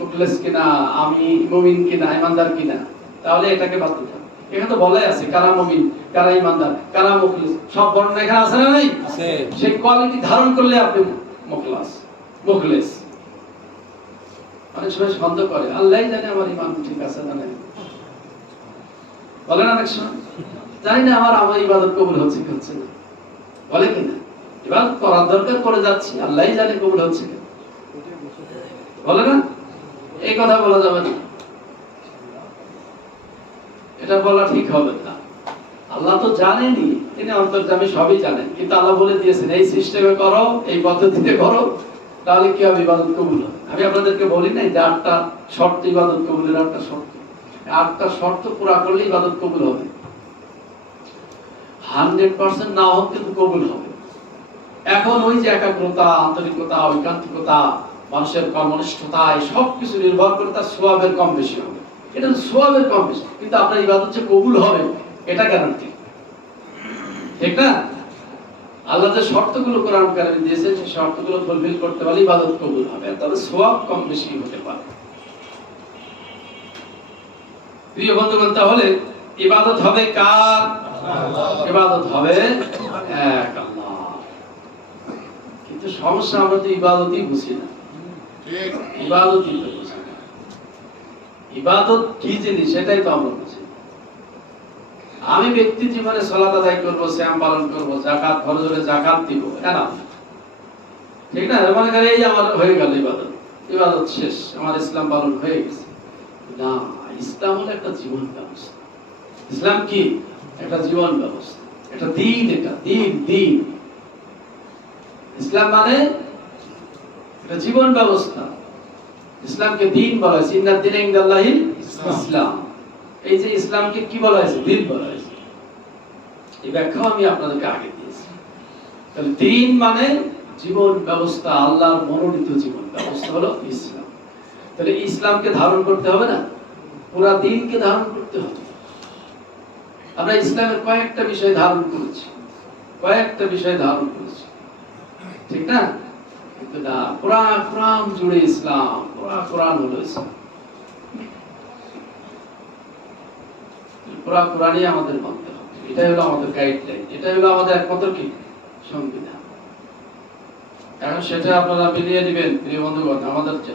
মুখলেস কিনা, আমি মুমিন কিনা, ইমানদার কিনা, তাহলে এটাকে বাদ দিতে হবে। এখানে তো বলাই আছে কারা মুমিন, কারা ইমানদার, কারা মুখলিস, সব বর্ণনা এখানে আছে না নাই? আছে। সেই কোয়ালিটি ধারণ করলে আপনি মুখলেস। অনেক সময় সন্দেহ করে, আল্লাহই জানে আমার ইমান ঠিক আছে না নাই, বলেন অনেক সময়, জানি না আমার ইবাদত কবুল হচ্ছে কি হচ্ছে না, বলে কিনা? ইবাদত করার দরকার করে যাচ্ছি, আল্লাহই জানে কবুল হচ্ছে কি, বলে না? এই কথা বলা যাবে না, এটা বলা ঠিক হবে না। আল্লাহ তো জানেনই, তিনি অন্তর্যামী, সবই জানেন, কিন্তু আল্লাহ বলে দিয়েছেন এই সিস্টেমে করো, এই পদ্ধতিতে করো, তাহলে কি হবে? ইবাদত কবুল হবে। আমি আপনাদেরকে বলি নাই যে 8টা শর্ত ইবাদত কবুলের, 8টা শর্ত, 8টা শর্ত পুরা করলে ইবাদত কবুল হবে। 100% না হোক কিন্তু কবুল হবে। এখন ওই যে একাগ্রতা, আন্তরিকতা, ঐকান্তিকতা, মানুষের কর্মনিষ্ঠতা, এই সব কিছু নির্ভর করে তার সওয়াবের কম বেশি হবে। এটা সওয়াবের কম বেশি, কিন্তু আপনার ইবাদত যে কবুল হবে এটা গ্যারান্টি, ঠিক না? আল্লাহ যে শর্তগুলো কোরআন কারিমে দিয়েছেন সেই শর্তগুলো ফুলফিল করতে পারলে ইবাদত কবুল হবে, তবে সওয়াব কম বেশি হতে পারে। প্রিয় বন্ধুগণ, তাহলে ইবাদত হবে কার? ইবাদত হবে এক আল্লাহ। কিন্তু সমস্যা, আমরা তো ইবাদতই বুঝি না। ইবাদতই তো বুঝি না। ইবাদত কি জিনিস সেটাই তো আমরা বুঝি। আমি ব্যক্তি জীবনে সালাত আদায় করবো, সিয়াম পালন করবো, যাকাত ফরজ হলে যাকাত দিব, এনা ঠিক না? মনে করে এই আমার হয়ে গেল ইবাদত, ইবাদত শেষ, আমার ইসলাম পালন হয়ে গেছে। না, ইসলাম হলো একটা জীবন ব্যবস্থা। ইসলাম কি? একটা জীবন ব্যবস্থা, একটা দিন, এটা দিন। ইসলাম মানে একটা জীবন ব্যবস্থা। ইসলামকে দিন বলা হয়েছে, ইন্নাদ দীনা ইনদাল্লাহিল ইসলাম। এই যে ইসলামকে কি বলা হয়েছে? দিন বলা হয়েছে। এই ব্যাখ্যা আমি আপনাদেরকে আগে দিয়েছি। তাহলে দিন মানে জীবন ব্যবস্থা, আল্লাহর মনোনীত জীবন ব্যবস্থা হলো ইসলাম। তাহলে ইসলামকে ধারণ করতে হবে না, পুরা দিনকে ধারণ করতে হবে। আমরা ইসলামের কয়েকটা বিষয় ধারণ করেছি, ঠিক না? কিন্তু না, পুরা কোরআন জুড়ে ইসলাম, পুরা কোরআন হলো ইসলাম। পুরা কোরআনই আমাদের মানতে হবে, এটাই হলো আমাদের গাইডলাইন, এটাই হলো আমাদের একমাত্র কি সংবিধান। এখন সেটা আপনারা মিলিয়ে দিবেন প্রিয় বন্ধুগণ,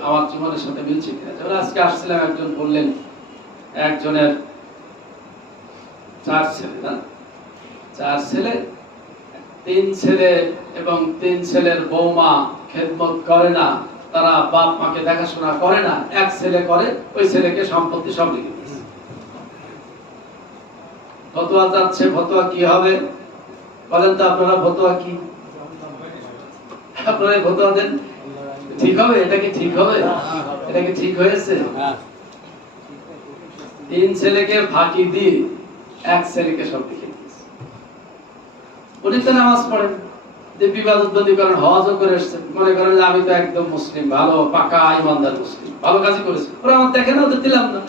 আমার জীবনের সাথে মিলছে কিনা। যেমন আজকে আসছিলাম, একজন বললেন একজনের 4 ছেলে, না 4 ছেলে, 3 ছেলে এবং 3 ছেলের বৌমা খেদমত করে না, তারা বাপ মাকে দেখাশোনা করে না, এক ছেলে করে, ওই ছেলেকে সম্পত্তি সব লিখে দিয়েছে। ফতোয়া যাচ্ছে, ফতোয়া কি হবে বলেন তো আপনারা? ফতোয়া কি? আপনারা ফতোয়া দেন, ঠিক হবে? এটা কি ঠিক হবে? এটা কি ঠিক হয়েছে? 3 ছেলেকে ফাঁকি দিয়ে এক ছেলেকে সব লিখে দিয়েছে। উনি তো নামাজ পড়েন, যে ইবাদত বন্দি করেন, হজও করে এসেছেন, মনে করেন যে আমি তো একদম মুসলিম, ভালো পাকা ইমানদার মুসলিম, ভালো কাজই করেছি, ওরা আমার দেখে না, ওদের দিলাম না।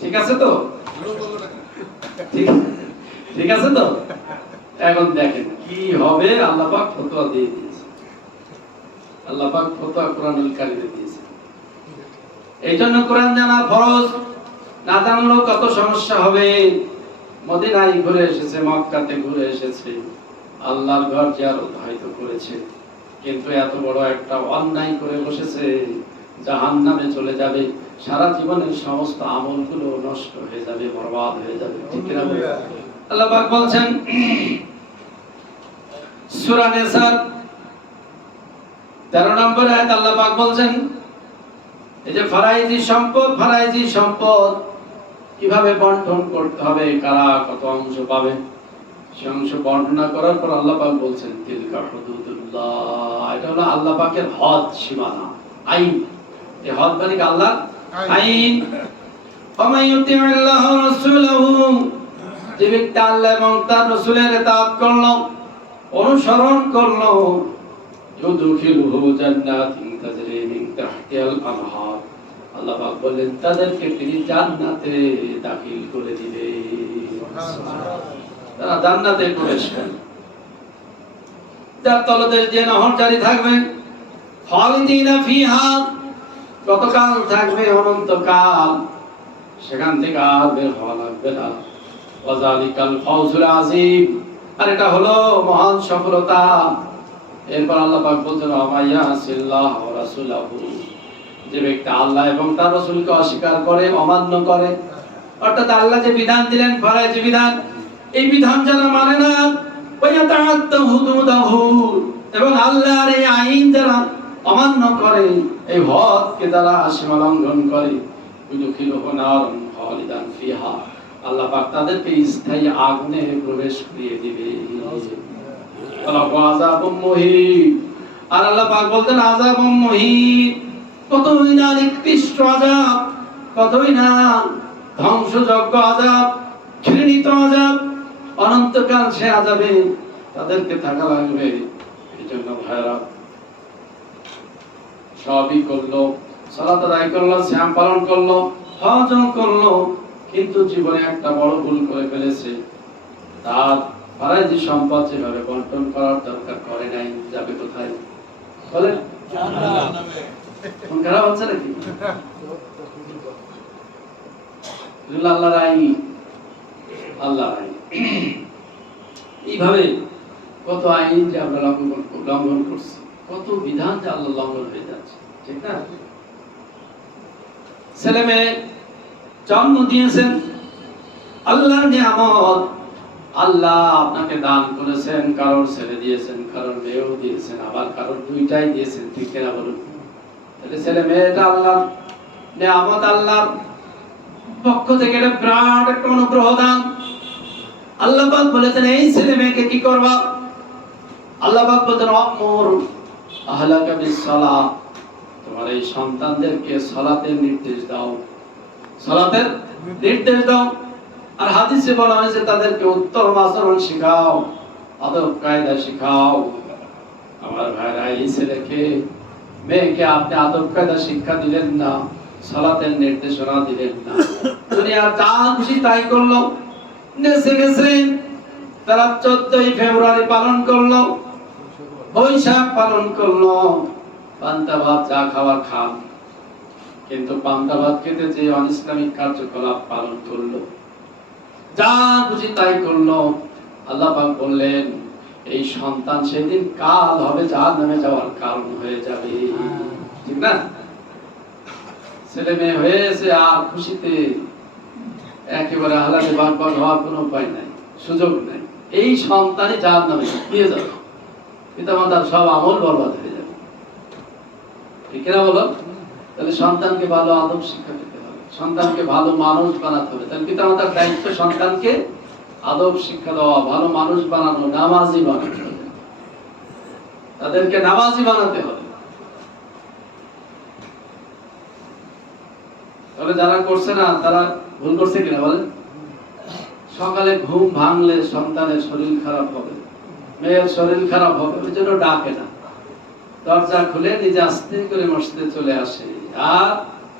ঠিক আছে তো? ঠিক আছে তো? এখন দেখেন কি হবে। আল্লাহ পাক ফতোয়া দিয়ে দিয়েছে, আল্লাহ পাক ফতোয়া কোরআনুল কারীমে দিয়েছে। এই জন্য কোরআন জানা ফরজ, না জানলেও কত সমস্যা হবে। মদিনায় ঘুরে এসেছে, মক্কাতে ঘুরে এসেছে, আল্লাহর ঘর জিয়ারত হয়তো করেছে, কিন্তু এত বড় একটা অন্যায় করে বসেছে, জাহান্নামে চলে যাবে, সারা জীবনের সমস্ত আমলগুলো নষ্ট হয়ে যাবে, বরবাদ হয়ে যাবে, ঠিক না? আল্লাহ পাক বলছেন সূরা নিসার 13 নম্বর আয়াত, আল্লাহ পাক বলছেন এই যে ফরাইজি সম্পদ কিভাবে বন্টন করতে হবে, কারা কত অংশ পাবে, সে অংশ বর্ণনা করার পর আল্লাহ পাক বলছেন তিলকা হুদুদুল্লাহ, এটা হলো আল্লাহ পাকের হদ, সীমানা, আইন। এই হদ মানে কি? আল্লাহর আইন। ফামান ইউতিউল্লাহ ওয়া রাসূলহু, যে ব্যক্তি আল্লাহ এবং তার রাসূলের ইতাআত করলো, অনুসরণ করলো, ইউদখিলুহু জান্নাতিন তাজরি মিন তাহতিহাল আনহার, আল্লাহ পাক বলেন তাদেরকে তিনি জান্নাতে দাখিল করে দিবে। তারা জান্নাতে প্রবেশ করবে, যার তলদেশ দিয়ে নহর জারি থাকবে, খালিদিনা ফিহা, কতকাল থাকবে? অনন্তকাল, সেখান থেকে আর বের হওয়া লাগবে না। ওয়াযালিকাল ফাওজুল আযীম, আর এটা হলো মহান সফলতা। এরপর আল্লাহ পাক বলছেন আমায়াসিল্লাহ ওয়া রাসূলহু, যে ব্যক্তি আল্লাহ এবং তার রাসূলকে অস্বীকার করে, অমান্য করে, অর্থাৎ আল্লাহ যে বিধান দিলেন, ফরজ বিধান, এই বিধান যারা মানে না, ওয়ায়াতাআদ্দা হুদুদাহু, এবং আল্লাহর এই আইন যারা অমান্য করে, এই হদকে যারা সীমা লঙ্ঘন করে, ইউদখিলুহু নারান খালিদান ফিহা, আল্লাহ পাক তাদেরকে স্থায়ী আগুনে প্রবেশ করিয়ে দিবে। আযাবুম মুহিন, আর আল্লাহ পাক বলতেন আযাবুম মুহিন, কতই না নিকৃষ্ট আযাব, কতই না ধ্বংসযোগ্য আযাব, ঘৃণিত আযাব, অনন্তকাল সে আযাবে তাদেরকে থাকা লাগবে। এই জন্য ভাইরা সবই করলো, সালাত আদায় করলো, সিয়াম পালন করলো, হজ করলো, কিন্তু জীবনে একটা বড় ভুল করে ফেলেছে। তার ফারাইজি সম্পদ যেভাবে বন্টন করার দরকার করে নাই, যাবে কোথায় বলেন? খারাপ হচ্ছে নাকি? আল্লাহর আইন, আল্লাহর আইন। এইভাবে কত আইন যে আমরা লঙ্ঘন করছি, কত বিধান যে আল্লাহ লঙ্ঘন হয়ে যাচ্ছে, ঠিক না? ছেলে মেয়ে জন্ম দিয়েছেন, আল্লাহর নিয়ামত। আল্লাহ আপনাকে দান করেছেন, কারোর ছেলে দিয়েছেন, কারোর মেয়েও দিয়েছেন, আবার কারোর দুইটাই দিয়েছেন, ঠিক না বলুন? তাহলে ছেলে মেয়েটা আল্লাহর নিয়ামত, আল্লাহর পক্ষ থেকে এটা বিরাট একটা অনুগ্রহ দান। আল্লাহ পাক বলেছেন এই ছেলে মেয়েকে কি করবা? আল্লাহ পাক বলেছেন আমুর আহলাকা বিসসালাহ, তোমার এই সন্তানদেরকে সালাতের নির্দেশ দাও, সালাতের নির্দেশ দাও। আর হাদিসে বলা হয়েছে তাদেরকে উত্তম আচরণ শেখাও, আদব কায়দা শেখাও। আমার ভাইরা, এই ছেলেকে মেয়েকে আপনি আদব কায়দা শিক্ষা দিলেন না, সালাতের নির্দেশনা দিলেন না, দুনিয়ার যা খুশি তাই করলো, নেচে গেছে। তারা 14ই ফেব্রুয়ারি পালন করলো, বৈশাখ পালন করলো, পান্তা ভাত যা খাওয়ার খান, কিন্তু পান্তা ভাত খেতে যে অনিসলামিক কার্যকলাপ পালন করলো, যা খুশি তাই করলো। আল্লাহ পাক বললেন এই সন্তান সেদিন কাল হবে জাহান্নামে যাওয়ার কারণ হয়ে যাবে, ঠিক না? ছেলে মেয়ে হয়েছে আর খুশিতে একেবারে আহ্লাদে বাগবাগ হওয়ার কোনো উপায় নাই, সুযোগ নাই। এই সন্তানই জাহান্নামে দিয়ে যাবে, পিতামাতার সব আমল বরবাদ হয়ে যাবে, ঠিক না বলো? তাহলে সন্তানকে ভালো আদব শিক্ষা দিতে হবে, সন্তানকে ভালো মানুষ বানাতে হবে। তাহলে পিতামাতার দায়িত্ব সন্তানকে আদব শিক্ষা দেওয়া, ভালো মানুষ বানানো, নামাজি বানাতে হবে, তাদেরকে নামাজি বানাতে হবে। তাহলে যারা করছে না তারা ভুল করছে কিনা বলেন? সকালে ঘুম ভাঙলে সন্তানের শরীর খারাপ হবে, মেয়ের শরীর খারাপ হবে, ওই জন্য ডাকে না, দরজা খুলে নিজে আস্তে করে মসজিদে চলে আসে, আর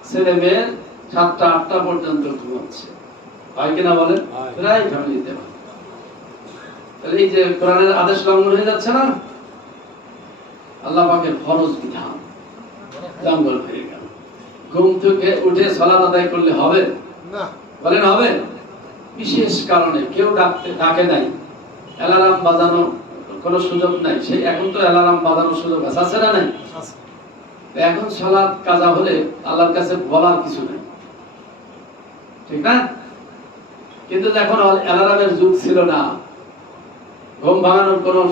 ছেলে মেয়ের 7টা 8টা পর্যন্ত ঘুমাচ্ছে, হয় কিনা বলেন? প্রায় ফ্যামিলিতে হয়। তাহলে এই যে কোরআনের আদেশ লঙ্ঘন হয়ে যাচ্ছে না, আল্লাহ পাকের ফরজ বিধান লঙ্ঘন হয়ে গেল। ঘুম থেকে উঠে সালাত আদায় করলে হবে না? বলেন হবে? বিশেষ কারণে কেউ ডাকে নাই, অ্যালার্ম বাজানো কোনো সুযোগ নাই, সেই এখন তো অ্যালার্ম বাজানোর সুযোগ আছে না? নাই। এখন সালাত কাজা হলে আল্লাহর কাছে বলার কিছু নাই, ঠিক না? কিন্তু যখন অ্যালার্মের যুগ ছিল না, ঘুম ভাঙানোর কোনো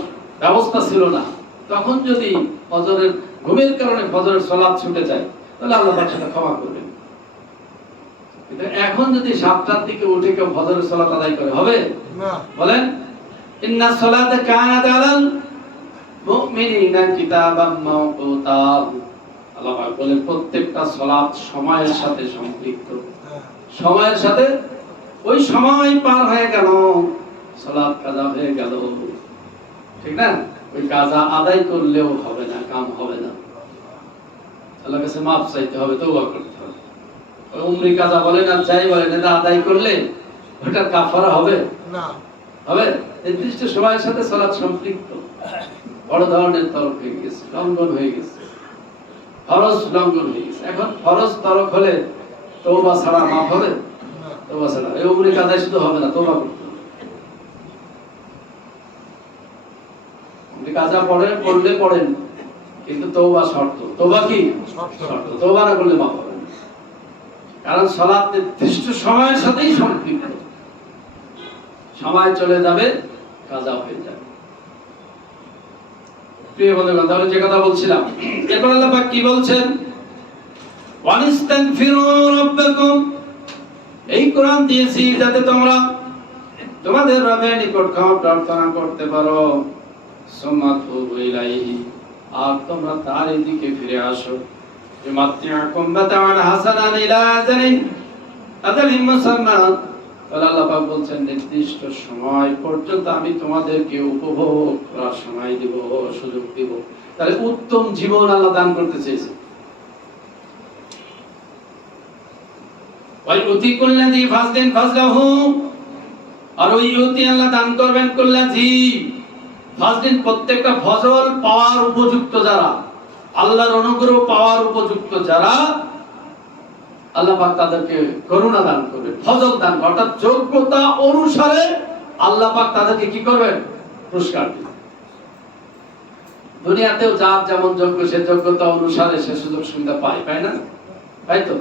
ব্যবস্থা ছিল না, তখন যদি ফজরের ঘুমের কারণে ফজরের সালাত ছুটে যায় তাহলে আল্লাহ পাক সেটা ক্ষমা করবেন। কিন্তু এখন যদি 7টার দিকে উঠে কেউ ফজরের সালাত আদায় করে, হবে না? বলেন ইন্না সালাতা কানাত আলাল মুমিনিনা কিতাবাম মাওকুতা। আল্লাহ পাক বলেন প্রত্যেকটা সালাত সময়ের সাথে সম্পৃক্ত, সময়ের সাথে। ওই সময় পার হয়ে গেল, সালাত কাজা হয়ে গেল, ঠিক না? ওই কাজা আদায় করলেও হবে না, কাম হবে না, আল্লাহর কাছে মাফ চাইতে হবে, তওবা করতে হবে। ওই উমরি কাজা বলেন আর যাই বলেন, এটা আদায় করলে ওটা কাফারা হবে না? হবে? নির্দিষ্ট সময়ের সাথে সালাত সম্পৃক্ত, বড় ধরনের তরক হয়ে গেছে, লঙ্ঘন হয়ে গেছে, ফরজ লঙ্ঘন হয়ে গেছে। এখন ফরজ তরক হলে তওবা ছাড়া মাফ হবে? তওবা ছাড়া এই উমরি কাজায় শুধু হবে না, তওবা করতে হবে। উমরি কাজা পড়লে পড়েন, কিন্তু তওবা শর্ত। তওবা কি শর্ত? তওবা না করলে মাফ হবে না, কারণ সালাত নির্দিষ্ট সময়ের সাথেই সম্পৃক্ত। সময় চলে যাবে, কাজা হয়ে যাবে। প্রিয় বন্ধুগণ, তাহলে যে কথা বলছিলাম, এরপর আল্লাহ পাক কি বলছেন? ওয়ানিস্তাগফিরু রাব্বাকুম, এই কোরআন দিয়েছি যাতে তোমরা তোমাদের রবের নিকট ক্ষমা প্রার্থনা করতে পারো, সুম্মা তুবু ইলাইহি, আর তোমরা তার দিকে ফিরে আসো। ইউমাত্তিউকুম মাতাআন হাসানান ইলা আজালিন আজালিম মুসাম্মা, আল্লাহ পাক বলছেন নির্দিষ্ট সময় পর্যন্ত আমি তোমাদেরকে উপভোগ করার সময় দিব, সুযোগ দিব। তাহলে উত্তম জীবন আল্লাহ দান করতে চেয়েছে। ওয়াইউতি কুল্লাযী ফাজলিন ফাজলাহু, আর ওই ইউতি আল্লাহ দান করবেন কুল্লাযী ফাজলিন, প্রত্যেকটা ফজল পাওয়ার উপযুক্ত যারা, আল্লাহর অনুগ্রহ পাওয়ার উপযুক্ত যারা, আল্লাহ পাক তাদেরকে করুণা দান করবেন, ফজল দান করবেন, অর্থাৎ যোগ্যতা অনুসারে আল্লাহ পাক তাদেরকে কি করবেন? পুরস্কার দিবেন। দুনিয়াতেও যার যেমন যোগ্য সে যোগ্যতা অনুসারে সে সুযোগ সুবিধা পায়, পায় না? তাই তো।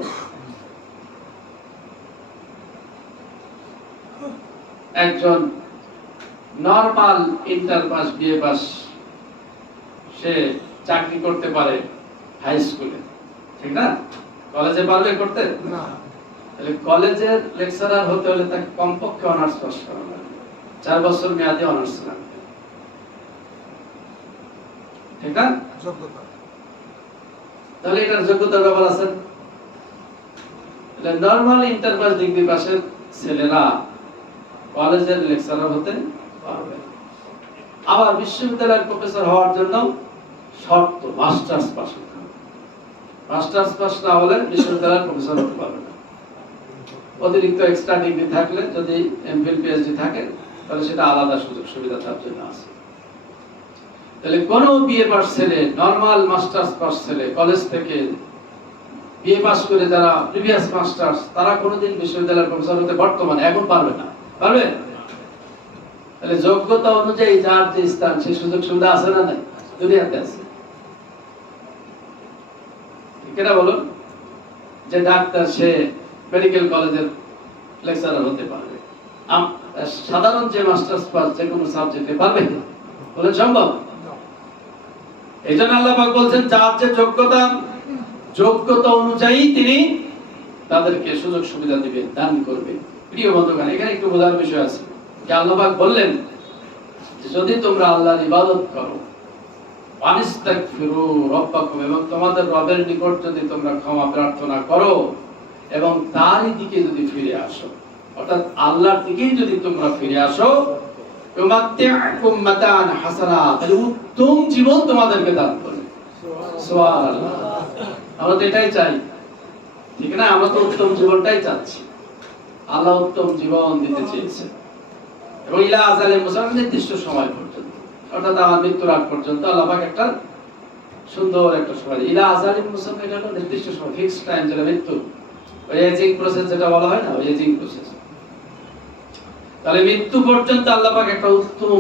একজন normal inter pass, BA pass, সে চাকরি করতে পারে হাই স্কুলে, ঠিক না? কলেজে পারবে করতে না। তাহলে কলেজের লেকচারার হতে হলে তাকে কমপক্ষে অনার্স পাস করা লাগবে, 4 বছর মেয়াদী অনার্স লাগবে, ঠিক না? যোগ্যতা। তাহলে এটার যোগ্যতার ব্যাপার আছে। তাহলে নরমাল ইন্টার পাস, ডিগ্রি পাসের ছেলেরা কলেজের লেকচারার হতে পারবে। আবার বিশ্ববিদ্যালয়ের প্রফেসর হওয়ার জন্য শর্ত মাস্টার্স পাস করতে হবে। মাস্টার্স পাস না হলে বিশ্ববিদ্যালয়ের প্রফেসর হতে পারবে না। অতিরিক্ত এক্সট্রা ডিগ্রি থাকলে, যদি এমফিল পিএইচডি থাকে, তাহলে সেটা আলাদা সুযোগ সুবিধা তার জন্য আছে। তাহলে কোন বিএ পাস ছেলে, নরমাল মাস্টার্স পাস ছেলে, কলেজ থেকে বিএ পাস করে যারা প্রিভিয়াস মাস্টার্স, তারা কোনোদিন বিশ্ববিদ্যালয়ের প্রফেসর হতে বর্তমানে এখন পারবে না। পারবে? তাহলে যোগ্যতা অনুযায়ী যার যে স্থান, সেই সুযোগ সুবিধা আছে না নাই? দুনিয়াতে আছে। কেনা বলুন যে ডাক্তার, সে মেডিকেল কলেজের লেকচারার হতে পারবে। সাধারণ যে মাস্টার্স পাস যে কোনো সাবজেক্টে পারবে, বলে সম্ভব? এই জন্য আল্লাহ পাক বলছেন যার যে যোগ্যতা, যোগ্যতা অনুযায়ী তিনি তাদেরকে সুযোগ সুবিধা দিবেন, দান করবেন। প্রিয় বন্ধুগণ, এখানে একটু বোঝার বিষয় আছে যে আল্লাহ পাক বললেন যে যদি তোমরা আল্লাহর ইবাদত করো, আনিস্তাগফিরু রাব্বাকুম, এবং তোমাদের রবের নিকট যদি তোমরা ক্ষমা প্রার্থনা করো এবং তারই দিকে যদি ফিরে আসো, অর্থাৎ আল্লাহর দিকেই যদি তোমরা ফিরে আসো, ইউমাত্তিউকুম মাতান হাসানা, তাহলে উত্তম জীবন তোমাদেরকে দান করবে। সুবহানাল্লাহ। আমরা তো এটাই চাই, ঠিক না? আমরা তো উত্তম জীবনটাই চাচ্ছি। আল্লাহ উত্তম জীবন দিতে চেয়েছে, এবং ইলা আজালে মুসাম্মা, নির্দিষ্ট সময় পর্যন্ত, অর্থাৎ আমার মৃত্যুর আগ পর্যন্ত আল্লাহ পাক একটা সুন্দর একটা সময়, ইলা আজালে মুসাম্মা, এটা হলো নির্দিষ্ট সময়, ফিক্সড টাইম, যেটা মৃত্যু, ওই এজিং প্রসেস যেটা বলা হয় না, ওই এজিং প্রসেস। তাহলে মৃত্যু পর্যন্ত আল্লাহ পাক একটা উত্তম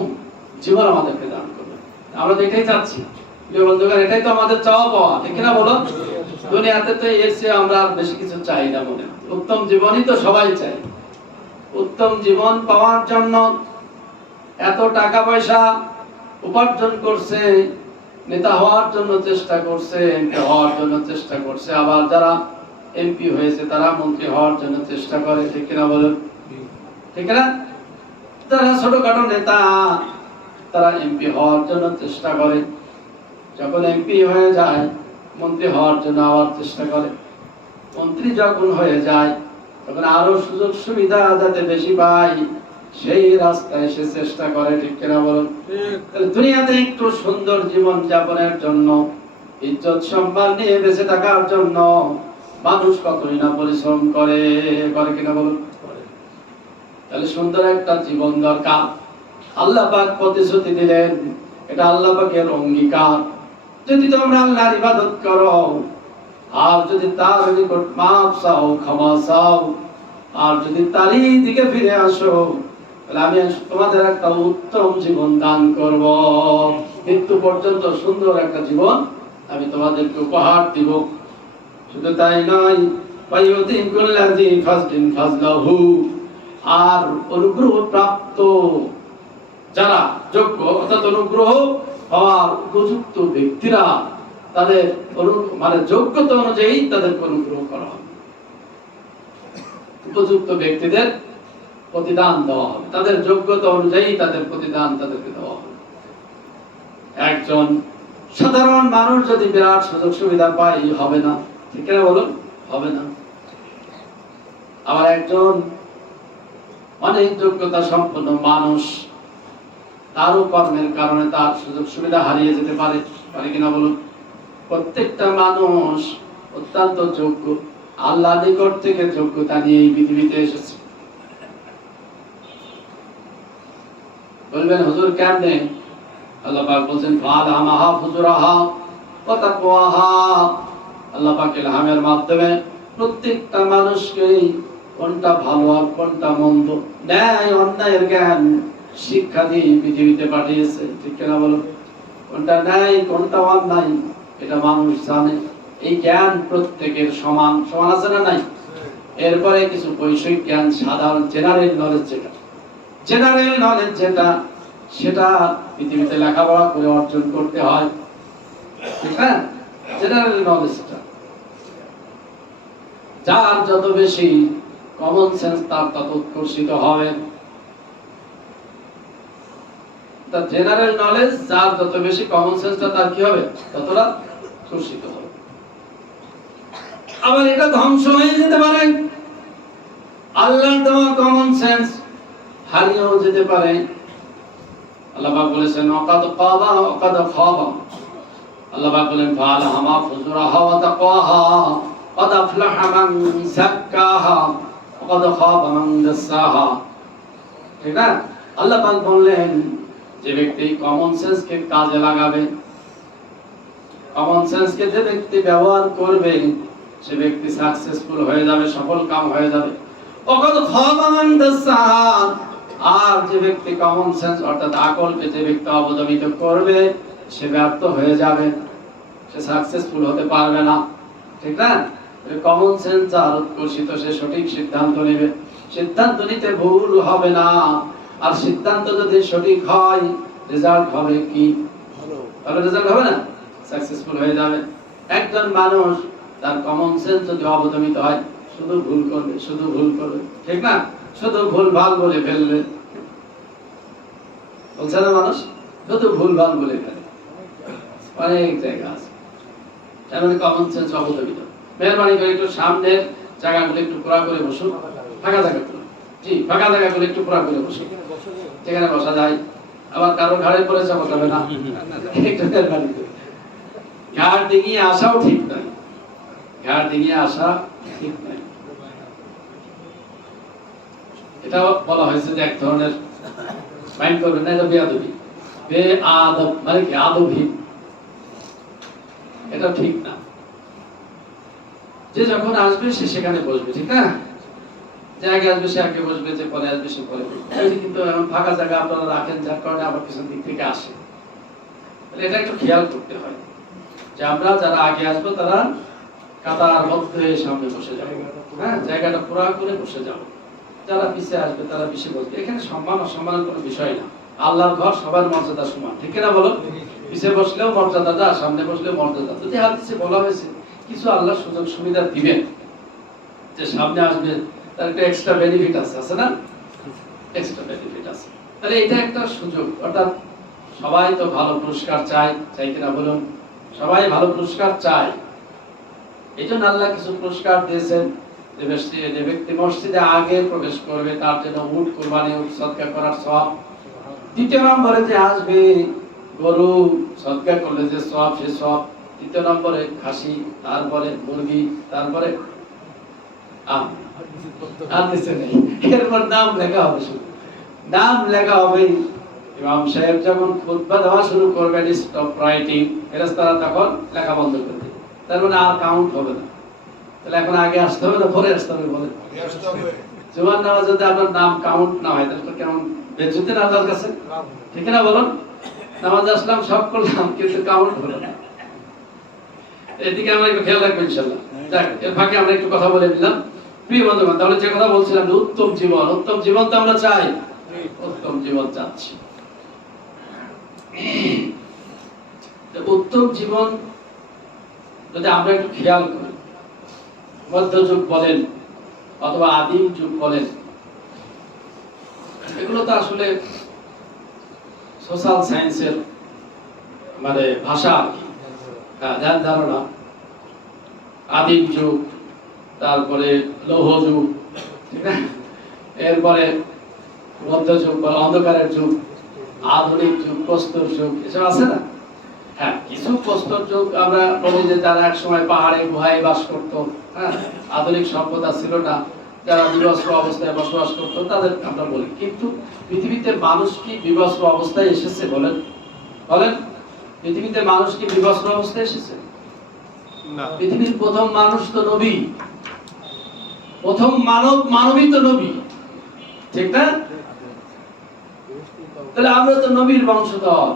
জীবন আমাদেরকে দান করবে। আমরা তো এটাই চাচ্ছি প্রিয় বন্ধুগণ, এটাই তো আমাদের চাওয়া পাওয়া, ঠিক না বলো? দুনিয়াতে তো এর চেয়ে আমরা বেশি কিছু চাই না মনে হয়। উত্তম জীবনই তো সবাই চাই। উত্তম জীবন পাওয়ার জন্য এত টাকা পয়সা উপার্জন করছে, নেতা হওয়ার জন্য চেষ্টা করছে, এমপি হওয়ার জন্য চেষ্টা করছে, আবার যারা এমপি হয়েছে তারা মন্ত্রী হওয়ার জন্য চেষ্টা করে, ঠিক না বলুন? ঠিক না? যারা ছোটখাটো নেতা, তারা এমপি হওয়ার জন্য চেষ্টা করে, যখন এমপি হয়ে যায় মন্ত্রী হওয়ার জন্য আবার চেষ্টা করে, মন্ত্রী যখন হয়ে যায় তখন আরো সুযোগ সুবিধা যাতে বেশি পায় সেই রাস্তায় সে চেষ্টা করে, ঠিক কিনা বলুন? দুনিয়াতে একটু সুন্দর জীবন যাপনের জন্য, ইজ্জত সম্মান নিয়ে বেঁচে থাকার জন্য মানুষ কতই না পরিশ্রম করে, করে কিনা বলুন? তাহলে সুন্দর একটা জীবন দরকার। আল্লাহ পাক প্রতিশ্রুতি দিলেন, এটা আল্লাহ পাকের অঙ্গীকার, যদি তোমরা আল্লাহর ইবাদত করো আর যদি তার নিকট মাফ চাও, ক্ষমা চাও, আর যদি তারই দিকে ফিরে আসো, তাহলে আমি তোমাদের একটা উত্তম জীবন দান করব। মৃত্যু পর্যন্ত সুন্দর একটা জীবন আমি তোমাদেরকে উপহার দিব। শুধু তাই নয়, ওয়ায়ুতিম কুল্লাযী ফাজলিন ফাজলাহু, আর অনুগ্রহ প্রাপ্ত যারা যোগ্য, অর্থাৎ অনুগ্রহ হওয়ার উপযুক্ত ব্যক্তিরা, তাদের মানে যোগ্যতা অনুযায়ী তাদেরকে অনুগ্রহ করা হবে। উপযুক্ত ব্যক্তিদের প্রতিদান দেওয়া হবে, তাদের যোগ্যতা অনুযায়ী তাদের প্রতিদান তাদেরকে দেওয়া হবে। একজন সাধারণ মানুষ যদি বিরাট সুযোগ সুবিধা পায়, হবে না, ঠিক না বলুন? হবে না। আবার একজন অনেক যোগ্যতা সম্পন্ন মানুষ, তারও কর্মের কারণে তার সুযোগ সুবিধা হারিয়ে যেতে পারে, পারে কিনা বলুন? প্রত্যেকটা মানুষ অত্যন্ত যোগ্য, আল্লাহ নিকট থেকে যোগ্যতা নিয়ে এই পৃথিবীতে এসেছে। বলবেন হুজুর কেমনে? আল্লাহ পাক বলেন ফালামাহা ফুজুরাহা ওয়া তাকওয়াহা। আল্লাহ পাক ইলহামের মাধ্যমে প্রত্যেকটা মানুষকে কোনটা ভালো আর কোনটা মন্দ, ন্যায় অন্যায়ের জ্ঞান শিক্ষা দিয়ে পৃথিবীতে পাঠিয়েছে, ঠিক কিনা বলুন? কোনটা ন্যায় কোনটা অন্যায় এটা মানুষ জানে। এই জ্ঞান প্রত্যেকের সমান, সমান আছে না নাই? এরপরে কিছু বৈষয়িক জ্ঞান, সাধারণ জেনারেল নলেজ, জেনারেল নলেজ সেটা পৃথিবীতে লেখাপড়া করে অর্জন করতে হয়, ঠিক না? জেনারেল নলেজটা যার যত বেশি কমন সেন্স তার তত উৎকর্ষিত হবে। তার জেনারেল নলেজ যার যত বেশি কমন সেন্সটা তার কি হবে? ততটা উৎকর্ষিত হবে। আবার এটা ধ্বংস হয়ে যেতে পারে, আল্লাহর দেওয়া কমন সেন্স হারিয়েও যেতে পারে। আল্লাহ পাক বলেছেন ওয়াকাদ কাবা ওয়াকাদ খাবা। আল্লাহ পাক বলেন ফালাহামা ফুজুরাহা ওয়া তাকওয়াহা ক্বাদ আফলাহা মান যাক্কাহা ওয়া ক্বাদ খাবা মান দাসাহা। ঠিক না? আল্লাহ পাক বললেন যে ব্যক্তি কমন সেন্সকে কাজে লাগাবে, কমন সেন্সকে যে ব্যক্তি ব্যবহার করবে, সে ব্যক্তি সাকসেসফুল হয়ে যাবে, সফল কাম হয়ে যাবে। ওয়া ক্বাদ খাবা মান দাসাহা। আর যে ব্যক্তি কমন সেন্স অর্থাৎ আকলকে যে ব্যক্তি অবদমিত করবে, সে ব্যর্থ হয়ে যাবে, সে সাকসেসফুল হতে পারবে না, ঠিক না? কমন সেন্স যার উৎকর্ষিত, সে সঠিক সিদ্ধান্ত নেবে, সিদ্ধান্ত নিতে ভুল হবে না। আর সিদ্ধান্ত যদি সঠিক হয়, রেজাল্ট হবে কি? ভালো রেজাল্ট হবে না? সাকসেসফুল হয়ে যাবে। একজন মানুষ তার কমন সেন্স যদি অবদমিত হয়, শুধু ভুল করবে, শুধু ভুল করবে, ঠিক না? শুধু ভুল ভাল বলে ফেলবে, বলছে না মানুষ? শুধু ভুল ভাল বলে ফেলে, অনেক জায়গা আছে এমন কমন সেন্স অবদমিত। মেহরবানি করে একটু সামনের জায়গাগুলো একটু পুরা করে বসুন, ফাঁকা জায়গাগুলো, জি ফাঁকা জায়গাগুলো একটু পুরা করে বসুন, যেখানে বসা যায়। আবার কারো ঘাড়ে পড়ে বসাবে না, একটু মেহরবানি করে। ঘাড় ডিঙিয়ে আসাও ঠিক নাই, ঘাড় ডিঙিয়ে আসা ঠিক নাই। এটা বলা হয়েছে যে এক ধরনের, মাইন্ড করবেন না, এটা বেয়াদবি, বেআদব মানে কি? আদবহীন, এটা ঠিক না। যে যখন আসবে সে সেখানে বসবে, ঠিক না? যে আগে আসবে সে আগে বসবে, যে পরে আসবে সে পরে বসবে। কিন্তু এমন ফাঁকা জায়গা আপনারা রাখেন যার কারণে আবার পিছন দিক থেকে আসে। এটা একটু খেয়াল করতে হয় যে আমরা যারা আগে আসবো তারা কাতার মধ্যে সামনে বসে যাবো, হ্যাঁ, জায়গাটা পুরা করে বসে যাবো। যারা পিছিয়ে আসবে তারা পিছিয়ে বসবে। এখানে সম্মান অসম্মানের কোনো বিষয় না, আল্লাহর ঘর, সবার মর্যাদা সমান, ঠিক না বলো? পিছিয়ে বসলেও মর্যাদা যা, সামনে বসলেও মর্যাদা। যদি হাদিসে বলা হয়েছে কিছু আল্লাহ সুযোগ সুবিধা দিবেন, যে সামনে আসবে তার একটা এক্সট্রা বেনিফিট আছে, আছে না? এক্সট্রা বেনিফিট আছে। তাহলে এটা একটা সুযোগ। অর্থাৎ সবাই তো ভালো পুরস্কার চায়, চাই কিনা বলুন? সবাই ভালো পুরস্কার চায়। এই জন্য আল্লাহ কিছু পুরস্কার দিয়েছেন। যে ব্যক্তি মসজিদে আগে প্রবেশ করবে তার জন্য উট কুরবানি, উট সদকা করার সওয়াব। দ্বিতীয় নম্বরে যে আসবে গরু সদকা করলে যে সওয়াব, সে সওয়াব। তৃতীয় নম্বরে খাসি, তারপরে মুরগি, তারপরে আর নিচে নেই, এরপর নাম লেখা হবে, শুধু নাম লেখা হবে। ইমাম সাহেব যখন খুতবা দেওয়া শুরু করবেন, স্টপ রাইটিং, ফেরেশতারা তখন লেখা বন্ধ করে দেবে। তার মানে আর কাউন্ট হবে না। তাহলে এখন আগে আসতে হবে না পরে আসতে হবে? বলে জুমার নামাজ যদি আপনার নাম কাউন্ট না হয় তাহলে কেমন বেজ্জতি না আল্লাহর কাছে, ঠিক না বলুন? নামাজ আসলাম, সব করলাম, কিন্তু কাউন্ট হলো না। এদিকে আমরা একটু খেয়াল রাখবো ইনশাআল্লাহ। যাক, এর ফাঁকে আমরা একটু কথা বলে দিলাম। প্রিয় বন্ধুগণ, তাহলে যে কথা বলছিলাম যে উত্তম জীবন, উত্তম জীবন তো আমরা চাই, উত্তম জীবন চাচ্ছি। উত্তম জীবন যদি আমরা একটু খেয়াল করি, মধ্যযুগ বলেন অথবা আদিম যুগ বলেন, এগুলো তো আসলে সোশ্যাল সায়েন্সের মানে ভাষা, ধ্যান ধারণা। আদিম যুগ, তারপরে লৌহ যুগ, ঠিক না? এরপরে মধ্যযুগ বা অন্ধকারের যুগ, আধুনিক যুগ, প্রস্তর যুগ, এসব আছে না? হ্যাঁ, কিছু প্রস্তর যুগ আমরা বলি যে যারা এক সময় পাহাড়ে গুহায় বাস করতো, হ্যাঁ, আধুনিক সভ্যতা ছিল না, যারা বিবস্ত্র অবস্থায় বসবাস করতো তাদের আমরা বলি। কিন্তু পৃথিবীতে মানুষ কি বিবস্ত্র অবস্থায় এসেছে? বলেন বলেন, পৃথিবীতে মানুষ কি বিবস্ত্র অবস্থায় এসেছে? না। পৃথিবীর প্রথম মানুষ তো নবী, প্রথম মানবই তো নবী, ঠিক না? তাহলে আমরা তো নবীর বংশধর।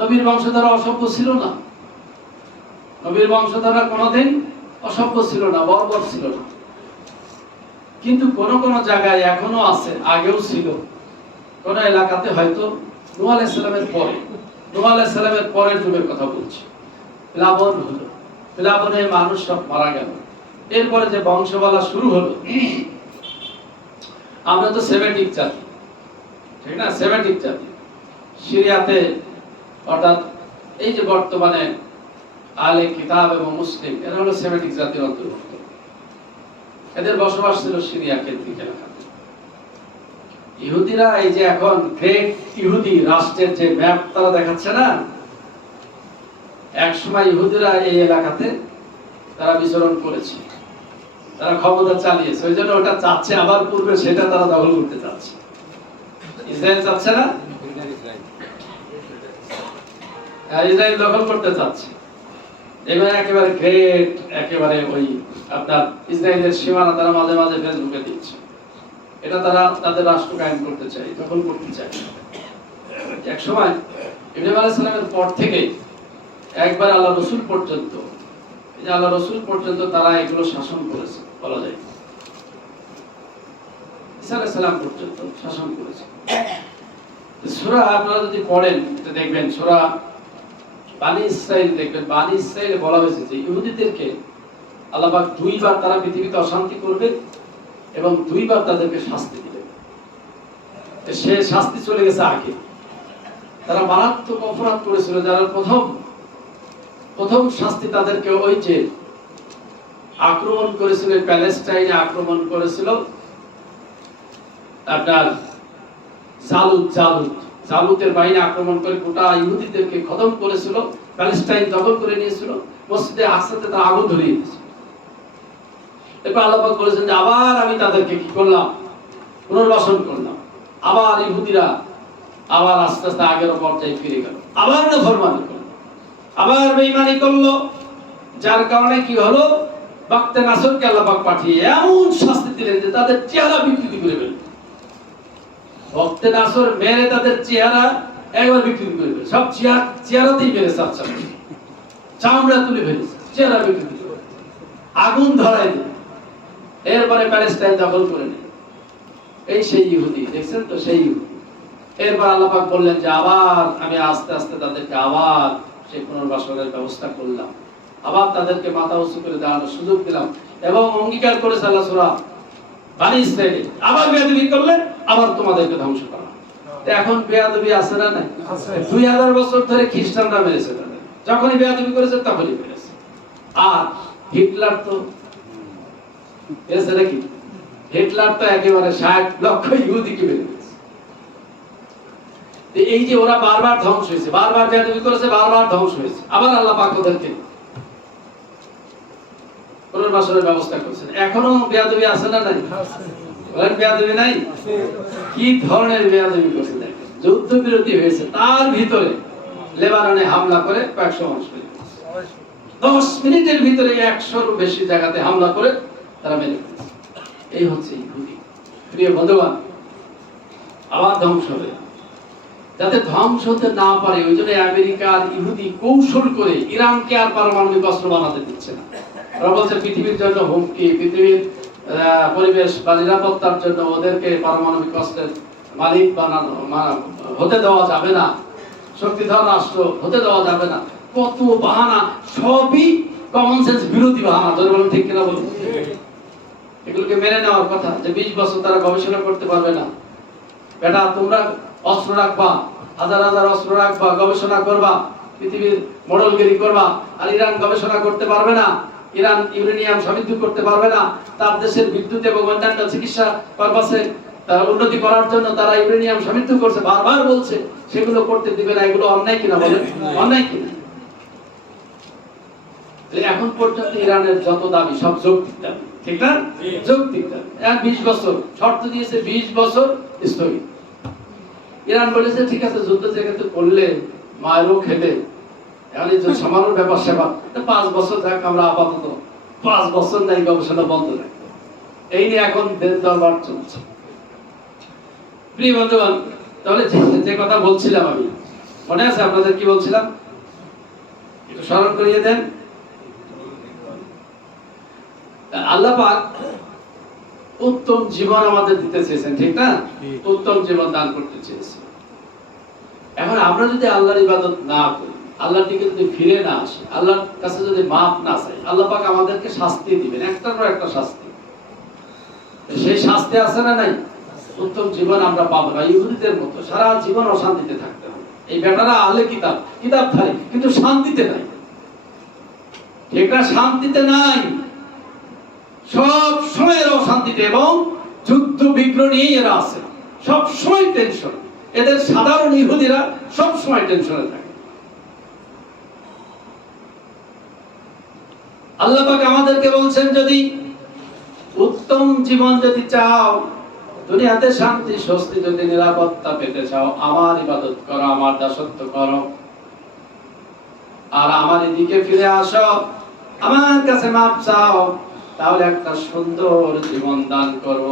নবীর বংশধর অসভ্য ছিল না, নবীর বংশধররা কোনোদিন অসভ্য ছিল না, বর্বর ছিল না। কিন্তু কোন কোন জায়গায় এখনো আছে, আগেও ছিল, কোন এলাকাতে হয়তো নূহ আলাইহিস সালামের পরে, নূহ আলাইহিস সালামের পরের যুগের কথা বলছি, প্লাবন হলো, প্লাবনে মানুষ সব মারা গেল, এরপরে যে বংশবালা শুরু হলো। আমরা তো সেমেটিক জাতি, ঠিক না? সেমেটিক জাতি সিরিয়াতে, অর্থাৎ এই যে বর্তমানে আলে কিতাব এবং মুসলিম, এরা হলো সেমেটিক জাতির অন্তর্ভুক্ত। এদের বসবাস ছিল সিরিয়া কেন্দ্রিক এলাকাতে। ইহুদিরা এই যে এখন গ্রেট ইহুদি রাষ্ট্রের যে ম্যাপ তারা দেখাচ্ছে না, এক সময় ইহুদিরা এই এলাকাতে তারা বিচরণ করেছে, তারা ক্ষমতা চালিয়েছে, ওই জন্য ওটা চাচ্ছে আবার পূর্বে সেটা তারা দখল করতে চাচ্ছে। ইসরায়েল চাচ্ছে না, ইসরায়েল দখল করতে চাচ্ছে। এবার একেবারে গ্রেট, একেবারে ওই আপনার ইসরায়েলের সীমানা তারা মাঝে মাঝে ফেসবুকে দিচ্ছে, এটা তারা তাদের রাষ্ট্র কায়েম করতে চায়, দখল করতে চায়। এক সময় ইব্রাহিম আলাইহিস সালামের পর থেকে একবার আল্লাহ রাসূল পর্যন্ত, এই যে আল্লাহ রাসূল পর্যন্ত তারা এগুলো শাসন করেছে বলা যায়, ঈসা আলাইহিস সালাম পর্যন্ত শাসন করেছে। সূরা আপনারা যদি পড়েন দেখবেন, সূরা বানি ইসরাইল দেখবেন, বানি ইসরাইলে বলা হয়েছে যে ইহুদিদেরকে আল্লাহ পাক দুইবার তারা পৃথিবীতে অশান্তি করবে এবং দুইবার তাদেরকে শাস্তি দিবে। সে শাস্তি চলে গেছে আগে, তারা মারাত্মক অপরাধ করেছিল। যারা প্রথম শাস্তি তাদেরকে ওই যে আক্রমণ করেছিল, প্যালেস্টাইনে আক্রমণ করেছিল আপনার জালুতের বাহিনী আক্রমণ করে গোটা ইহুদিদেরকে খতম করেছিল, প্যালেস্টাইন দখল করে নিয়েছিল, মসজিদে আকসাতে তারা আগুন ধরিয়ে দিয়েছিল। এরপর আল্লাহ পাক বলেছেন যে আবার আমি তাদেরকে কি করলাম, পুনর্বাসন করলাম। আবার ইহুদিরা আবার আস্তে আস্তে আগের পর্যায়ে ফিরে গেল, আবার নাফরমানি করলো, আবার বেঈমানি করলো। যার কারণে কি হলো, বাক্তে নাসরকে আল্লাহ পাক পাঠিয়ে এমন শাস্তি দিলেন যে তাদের চেহারা বিকৃতি করে ফেলল। বাক্তে নাসর মেরে তাদের চেহারা একবার বিকৃতি করে ফেলল, সব চেহারাতেই মেরে চামড়া তুলে ফেলেছে, চেহারা বিকৃতি করে, আগুন ধরায় দিল। এরপরে প্যালেস্টাইন দখল করে নেয়। এই সেই ইহুদি, দেখছেন তো সেই ইহুদি। এরপর আল্লাহ পাক বললেন যে আবার আমি আস্তে আস্তে তাদেরকে আবার সেই পুনর্বাসনের ব্যবস্থা করলাম, আবার তাদেরকে মাথা উঁচু করে দাঁড়ানোর সুযোগ দিলাম এবং অঙ্গীকার করেছে আল্লাহ সূরা বানি ইসরাইলে, আবার বেয়াদবি করলে আবার তোমাদেরকে ধ্বংস করা। এখন বেয়াদবি আছে না নাই? 2000 বছর ধরে খ্রিস্টানরা মেরেছে তাদের, যখনই বেয়াদবি করেছে তখনই মেরেছে। আর হিটলার তো এসে নাকি, হিটলার তো একেবারে 60 লক্ষ ইহুদিকে মেরে দিয়েছে। এই যে ওরা বারবার ধ্বংস হয়েছে, বারবার বেয়াদবি করেছে, বারবার ধ্বংস হয়েছে, আবার আল্লাহ পাক ওদেরকে পুনর্বাসনের ব্যবস্থা করেছেন। এখনো বেয়াদবি আছে না নাই? বলেন বেয়াদবি নাই? কি ধরনের বেয়াদবি করছে দেখেন। যুদ্ধ বিরতি হয়েছে, তার ভিতরে লেবাননে হামলা করে কয়েকশো মানুষ মেরে দিয়েছে। 10 মিনিটের ভিতরে 100-র বেশি জায়গাতে হামলা করে তারা মেরে দিয়েছে। এই হচ্ছে ইহুদি। প্রিয় বন্ধুগণ, আবার ধ্বংস হবে, যাতে ধ্বংস হতে না পারে ওই জন্য আমেরিকা আর ইহুদি কৌশল করে ইরানকে আর পারমাণবিক অস্ত্র বানাতে দিচ্ছে না। ওরা বলছে পৃথিবীর জন্য হুমকি, পৃথিবীর পরিবেশ বা নিরাপত্তার জন্য ওদেরকে পারমাণবিক অস্ত্রের মালিক হতে দেওয়া যাবে না, শক্তিধর রাষ্ট্র হতে দেওয়া যাবে না। কত বাহানা, সবই কমন সেন্স বিরোধী বাহানা। যদি বলেন ঠিক কিনা বলুন, এগুলোকে মেনে নেওয়ার কথা যে 20 বছর তারা গবেষণা করতে পারবে না। বেটা তোমরা অস্ত্র রাখবা, হাজার হাজার অস্ত্র রাখবা, গবেষণা করবা, পৃথিবীর মডেলগিরি করবা, আর ইরান গবেষণা করতে পারবে না, ইরান ইউরেনিয়াম সমৃদ্ধ করতে পারবে না, তার দেশের বিদ্যুৎ এবং অন্যান্য চিকিৎসা পারপাসে তারা উন্নতি করার জন্য তারা ইউরেনিয়াম সমৃদ্ধ করছে, বারবার বলছে, সেগুলো করতে দিবে না। এগুলো অন্যায় কিনা বলেন? অন্যায় কিনা? এখন পর্যন্ত ইরানের যত দাবি সব যৌক্তিক দাবি, ঠিক না? যৌক্তিক দাবি। 20 বছর শর্ত দিয়েছে, 20 বছর স্থগিত। ইরান বলেছে ঠিক আছে, যুদ্ধ যেহেতু করলে মায়েরও খেলে, এখন এই যে সামান্য ব্যাপার সেবা 5 বছর থাক, আমরা আপাতত 5 বছর নাই গবেষণা বন্ধ রাখবো। এই নিয়ে এখন দেশ দরবার চলছে। প্রিয় বন্ধুগণ, তাহলে যে কথা বলছিলাম আমি, মনে আছে আপনাদের কি বলছিলাম? একটু স্মরণ করিয়ে দেন। আল্লাহ পাক উত্তম জীবন আমাদের দিতে চেয়েছেন, ঠিক না? উত্তম জীবন দান করতে চেয়েছেন। এখন আমরা যদি আল্লাহর ইবাদত না করি, আল্লাহর দিকে যদি ফিরে না আসি, আল্লাহর কাছে যদি মাফ না চাই, আল্লাহ পাক আমাদেরকে শাস্তি দিবেন, একটার পর একটা শাস্তি। সেই শাস্তি আছে না নাই? উত্তম জীবন আমরা পাবো না। ইহুদিদের মতো সারা জীবন অশান্তিতে থাকতে হবে। এই বেটারা আহলে কিতাব ধারে, কিন্তু শান্তিতে নাই, ঠিক না? শান্তিতে নাই, সব সময় অশান্তিতে এবং যুদ্ধ বিগ্রহ নিয়ে এরা আছে, সব সময় টেনশন। এদের সাধারণ ইহুদিরা সব সময় টেনশনে থাকে। আল্লাহ পাক আমাদেরকে বলছেন, যদি উত্তম জীবন যদি চাও, দুনিয়াতে শান্তি স্বস্তি যদি নিরাপত্তা পেতে চাও, আমার ইবাদত করো, আমার দাসত্ব করো, আর আমার এদিকে ফিরে আসো, আমার কাছে মাপ চাও, তাহলে একটা সুন্দর জীবন দান করব।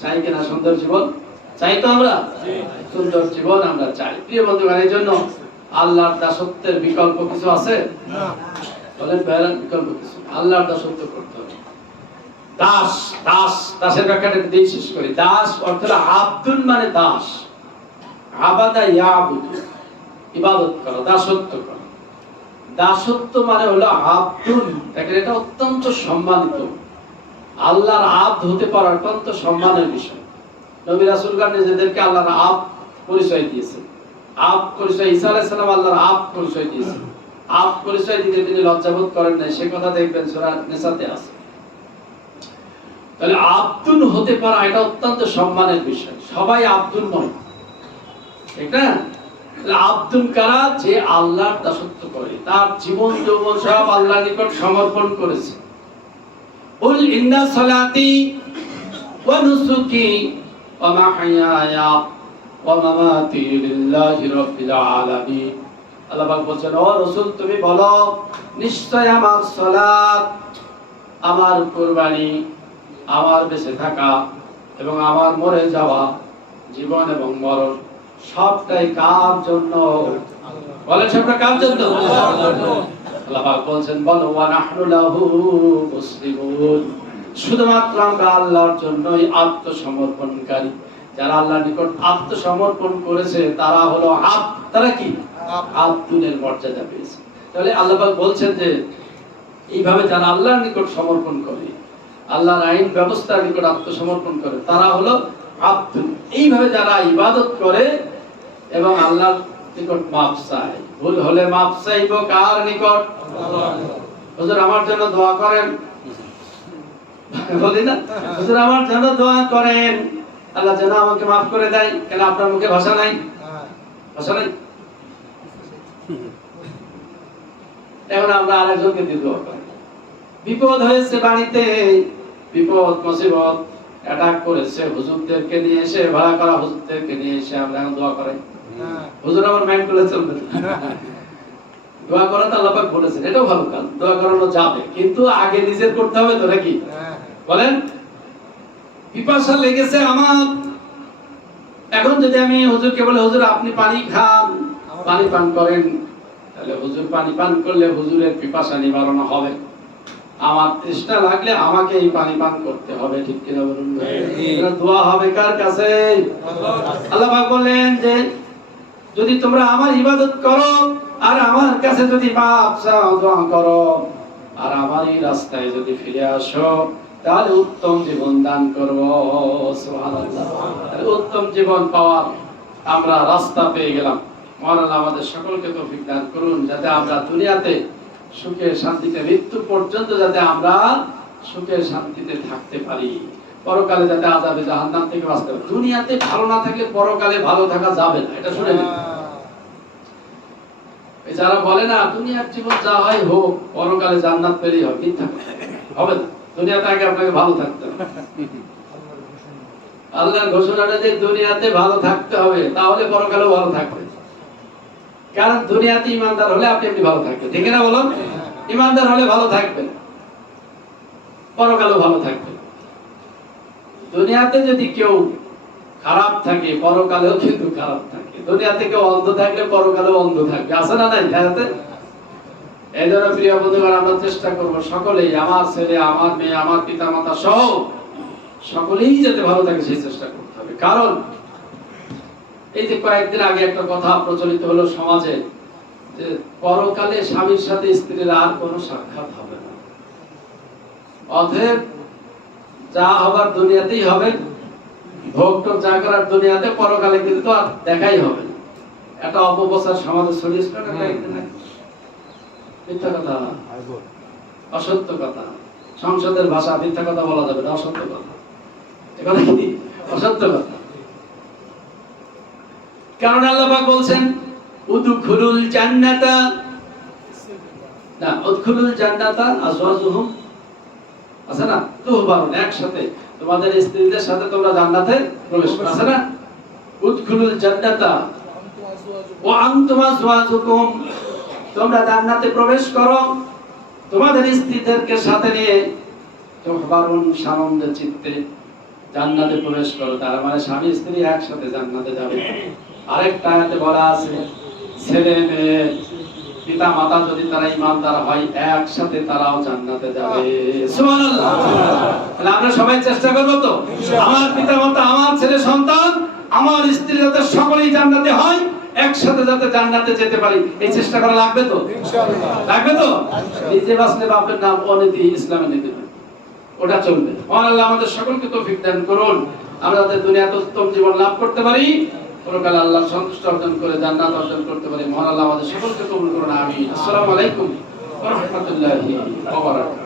চাই কিনা সুন্দর জীবন? চাই তো আমরা? সুন্দর জীবন আমরা চাই। প্রিয় বন্ধুগণ, এই জন্য আল্লাহর দাসত্বের বিকল্প কিছু আছে? বলেন বিকল্প কিছু? আল্লাহর দাসত্ব করতে হবে। দাসের ব্যাখ্যাটা দিয়ে শেষ করি। দাস অর্থ হলো আব্দুল, মানে দাস। আবাদা ইয়াবুদু, ইবাদত করা, দাসত্ব করা। দাসত্ব মানে হলো আব্দুল। দেখেন, এটা অত্যন্ত সম্মানিত। আল্লাহর আব্দ হতে পারা অত্যন্ত সম্মানের বিষয়। নবী রাসূলগণ নিজেদেরকে আল্লাহর আব্দ পরিচয় দিয়েছেন। আব্দ পরিচয়, ঈসা আলাইহিস সালাম আল্লাহর আব্দ পরিচয় দিয়েছেন। আব্দ পরিচয় দিতে তিনি লজ্জাবোধ করেন নাই, সে কথা দেখবেন সূরা নিসাতে আছে। তাহলে আব্দুল হতে পারা এটা অত্যন্ত সম্মানের বিষয়। সবাই আব্দুল নয়, ঠিক না? আব্দুল কারা? যে আল্লাহর দাসত্ব করে, তার জীবন যৌবন সব আল্লাহর নিকট সমর্পণ করেছে। কুল ইন্না সালাতি ওয়া নুসুকি ওয়া মাহইয়ায়া ওয়া মামাতি লিল্লাহি রাব্বিল আলামিন। আল্লাহ পাক বলেন, ও রাসূল তুমি বলো, নিশ্চয় আমার সালাত, আমার কুরবানি, আমার বেঁচে থাকা এবং আমার মরে যাওয়া, জীবন এবং মরণ সবটাই কার জন্য? বলেন, সবটা কার জন্য? আল্লাহ পাক বলেন, বলো ওয়া নাহনু লাহু মুসলিমুন, শুধুমাত্র আমরা আল্লাহর জন্যই আত্মসমর্পণকারী। যারা আল্লাহর নিকট আত্মসমর্পণ করেছে তারা হলো আব্দ। তারা কি? আব্দুলের মর্যাদা পেয়েছে। তাহলে আল্লাহ পাক বলছেন যে এইভাবে যারা আল্লাহর নিকট সমর্পণ করে, আল্লাহর আইন ব্যবস্থার নিকট আত্মসমর্পণ করে, তারা হলো আব্দুল। এইভাবে যারা ইবাদত করে এবং আল্লাহর নিকট মাপ চায়, ভুল হলে মাপ চাইব কার নিকট? হুজুর আমার জন্য দোয়া করেন, বলি না, হুজুর আমার জন্য দোয়া করেন, আল্লাহ যেন আমাকে মাফ করে দেয়। কেন আপনার মুখে ভাষা নাই? ভাষা নাই? এখন আমরা আরেকজনকে দিয়ে দোয়া করি। বিপদ হয়েছে বাড়িতে, বিপদ মুসিবত অ্যাটাক করেছে, হুজুরদেরকে নিয়ে এসে, ভাড়া করা হুজুরদেরকে নিয়ে এসে আমরা এখন দোয়া করাই। হুজুর আমার মাইন্ড করে চলবে না। দোয়া করা তো আল্লাহ পাক বলেছেন, এটাও ভালো কাজ, দোয়া করানো যাবে, কিন্তু আগে নিজের করতে হবে তো, নাকি? বলেন, পিপাসা লেগেছে আমার, এখন যদি আমি হুজুরকে বলে, হুজুর আপনি পানি খান, পানি পান করেন, তাহলে হুজুর পানি পান করলে হুজুরের পিপাসা নিবারণ হবে। আমার তৃষ্ণা লাগলে আমাকে এই পানি পান করতে হবে, ঠিক কিনা বলুন? এটা দোয়া হবে কার কাছে? আল্লাহ পাক বলেন যে যদি তোমরা আমার ইবাদত করো আর আমার কাছে যদি মাপ চাও, দোয়া করো, আর আমারই রাস্তায় যদি ফিরে আসো, তাহলে উত্তম জীবন দান করব। সুবহানাল্লাহ। উত্তম জীবন পাওয়ার আমরা রাস্তা পেয়ে গেলাম। মহান আল্লাহ আমাদের সকলকে তৌফিক দান করুন, যাতে আমরা দুনিয়াতে সুখে শান্তিতে মৃত্যু পর্যন্ত যাতে আমরা সুখে শান্তিতে থাকতে পারি, পরকালে যাতে আযাবে জাহান্নাম থেকে বাঁচতে পারি। দুনিয়াতে ভালো না থাকলে পরকালে ভালো থাকা যাবে না, এটা শুনে নিন। এই যারা বলে না দুনিয়ার জীবন যা হয় হোক, পরকালে জান্নাত পেলেই হবে, মিথ্যা হবে না। দুনিয়াতে আগে আপনাকে ভালো থাকতে হবে। আল্লাহর ঘোষণাটা যে দুনিয়াতে ভালো থাকতে হবে, তাহলে পরকালেও ভালো থাকবে। কারণ দুনিয়াতে ইমানদার হলে আপনি এমনি ভালো থাকবেন, ঠিক না বলুন? ইমানদার হলে ভালো থাকবেন, পরকালেও ভালো থাকবেন। দুনিয়াতে যদি কেউ খারাপ থাকে, পরকালেও কিন্তু খারাপ থাকে। দুনিয়াতে কেউ অন্ধ থাকলে পরকালেও অন্ধ থাকবে, আছে না নাই? এই জন্য প্রিয় বন্ধুগণ, আমরা চেষ্টা করব সকলেই, আমার ছেলে, আমার মেয়ে, আমার পিতা মাতা সহ সকলেই যাতে ভালো থাকে সেই চেষ্টা করতে হবে। কারণ এই যে কয়েকদিন আগে একটা কথা প্রচলিত হলো সমাজে, যে পরকালে স্বামীর সাথে স্ত্রীর আর কোনো সাক্ষাৎ হবে না, অতএব যা হবার দুনিয়াতেই হবে, ভোগ টোগ যা করার দুনিয়াতে, পরকালে কিন্তু আর দেখাই হবে না। একটা অপপ্রচার সমাজে ছড়িয়েছিল না কয়েকদিন আগে। মিথ্যা কথা, অসত্য কথা। সংসদের ভাষা মিথ্যা কথা বলা যাবে না, অসত্য কথা। এখানে কি অসত্য কথা? কারণ আল্লাহ পাক বলছেন উদখুলুল জান্নাতা, না উদখুলুল জান্নাতা আজওয়াজুহুম, আছে না? তুহবারুন, একসাথে তোমাদের স্ত্রীদের সাথে তোমরা জান্নাতে প্রবেশ করো, আছে না? উদখুলুল জান্নাতা ওয়া আনতুম আজওয়াজুকুম, তোমরা জান্নাতে প্রবেশ করো তোমাদের স্ত্রীদেরকে সাথে নিয়ে। তুহবারুন, সানন্দে চিত্তে জান্নাতে প্রবেশ করো। তার মানে স্বামী স্ত্রী একসাথে জান্নাতে যাবে। আরেকটা আয়াতে বলা আছে ছেলে মেয়ে পিতা মাতা যদি তারা ঈমানদার হয়, একসাথে তারাও জান্নাতে যাবে। সুবহানাল্লাহ। তাহলে আমরা সবাই চেষ্টা করব তো আমার পিতা মাতা, আমার ছেলে সন্তান, আমার স্ত্রী যাতে সকলেই জান্নাতে হয়, একসাথে যাতে জান্নাতে যেতে পারি, এই চেষ্টা করা লাগবে তো ইনশাআল্লাহ। লাগবে তো? নিজে বাঁচলে বাপের নাম অনীতি, ইসলামের নীতি নয়, ওটা চলবে। আল্লাহ আমাদের সকলকে তৌফিক দান করুন, আমরা যাতে দুনিয়াতে উত্তম জীবন লাভ করতে পারি, পরকালে আল্লাহর সন্তুষ্টি অর্জন করে জান্নাত অর্জন করতে পারি। মহান আল্লাহ আমাদের সকলকে কবুল করুন, আমিন। আসসালামু আলাইকুম ওয়া রাহমাতুল্লাহি ওয়া বারাকাতুহু।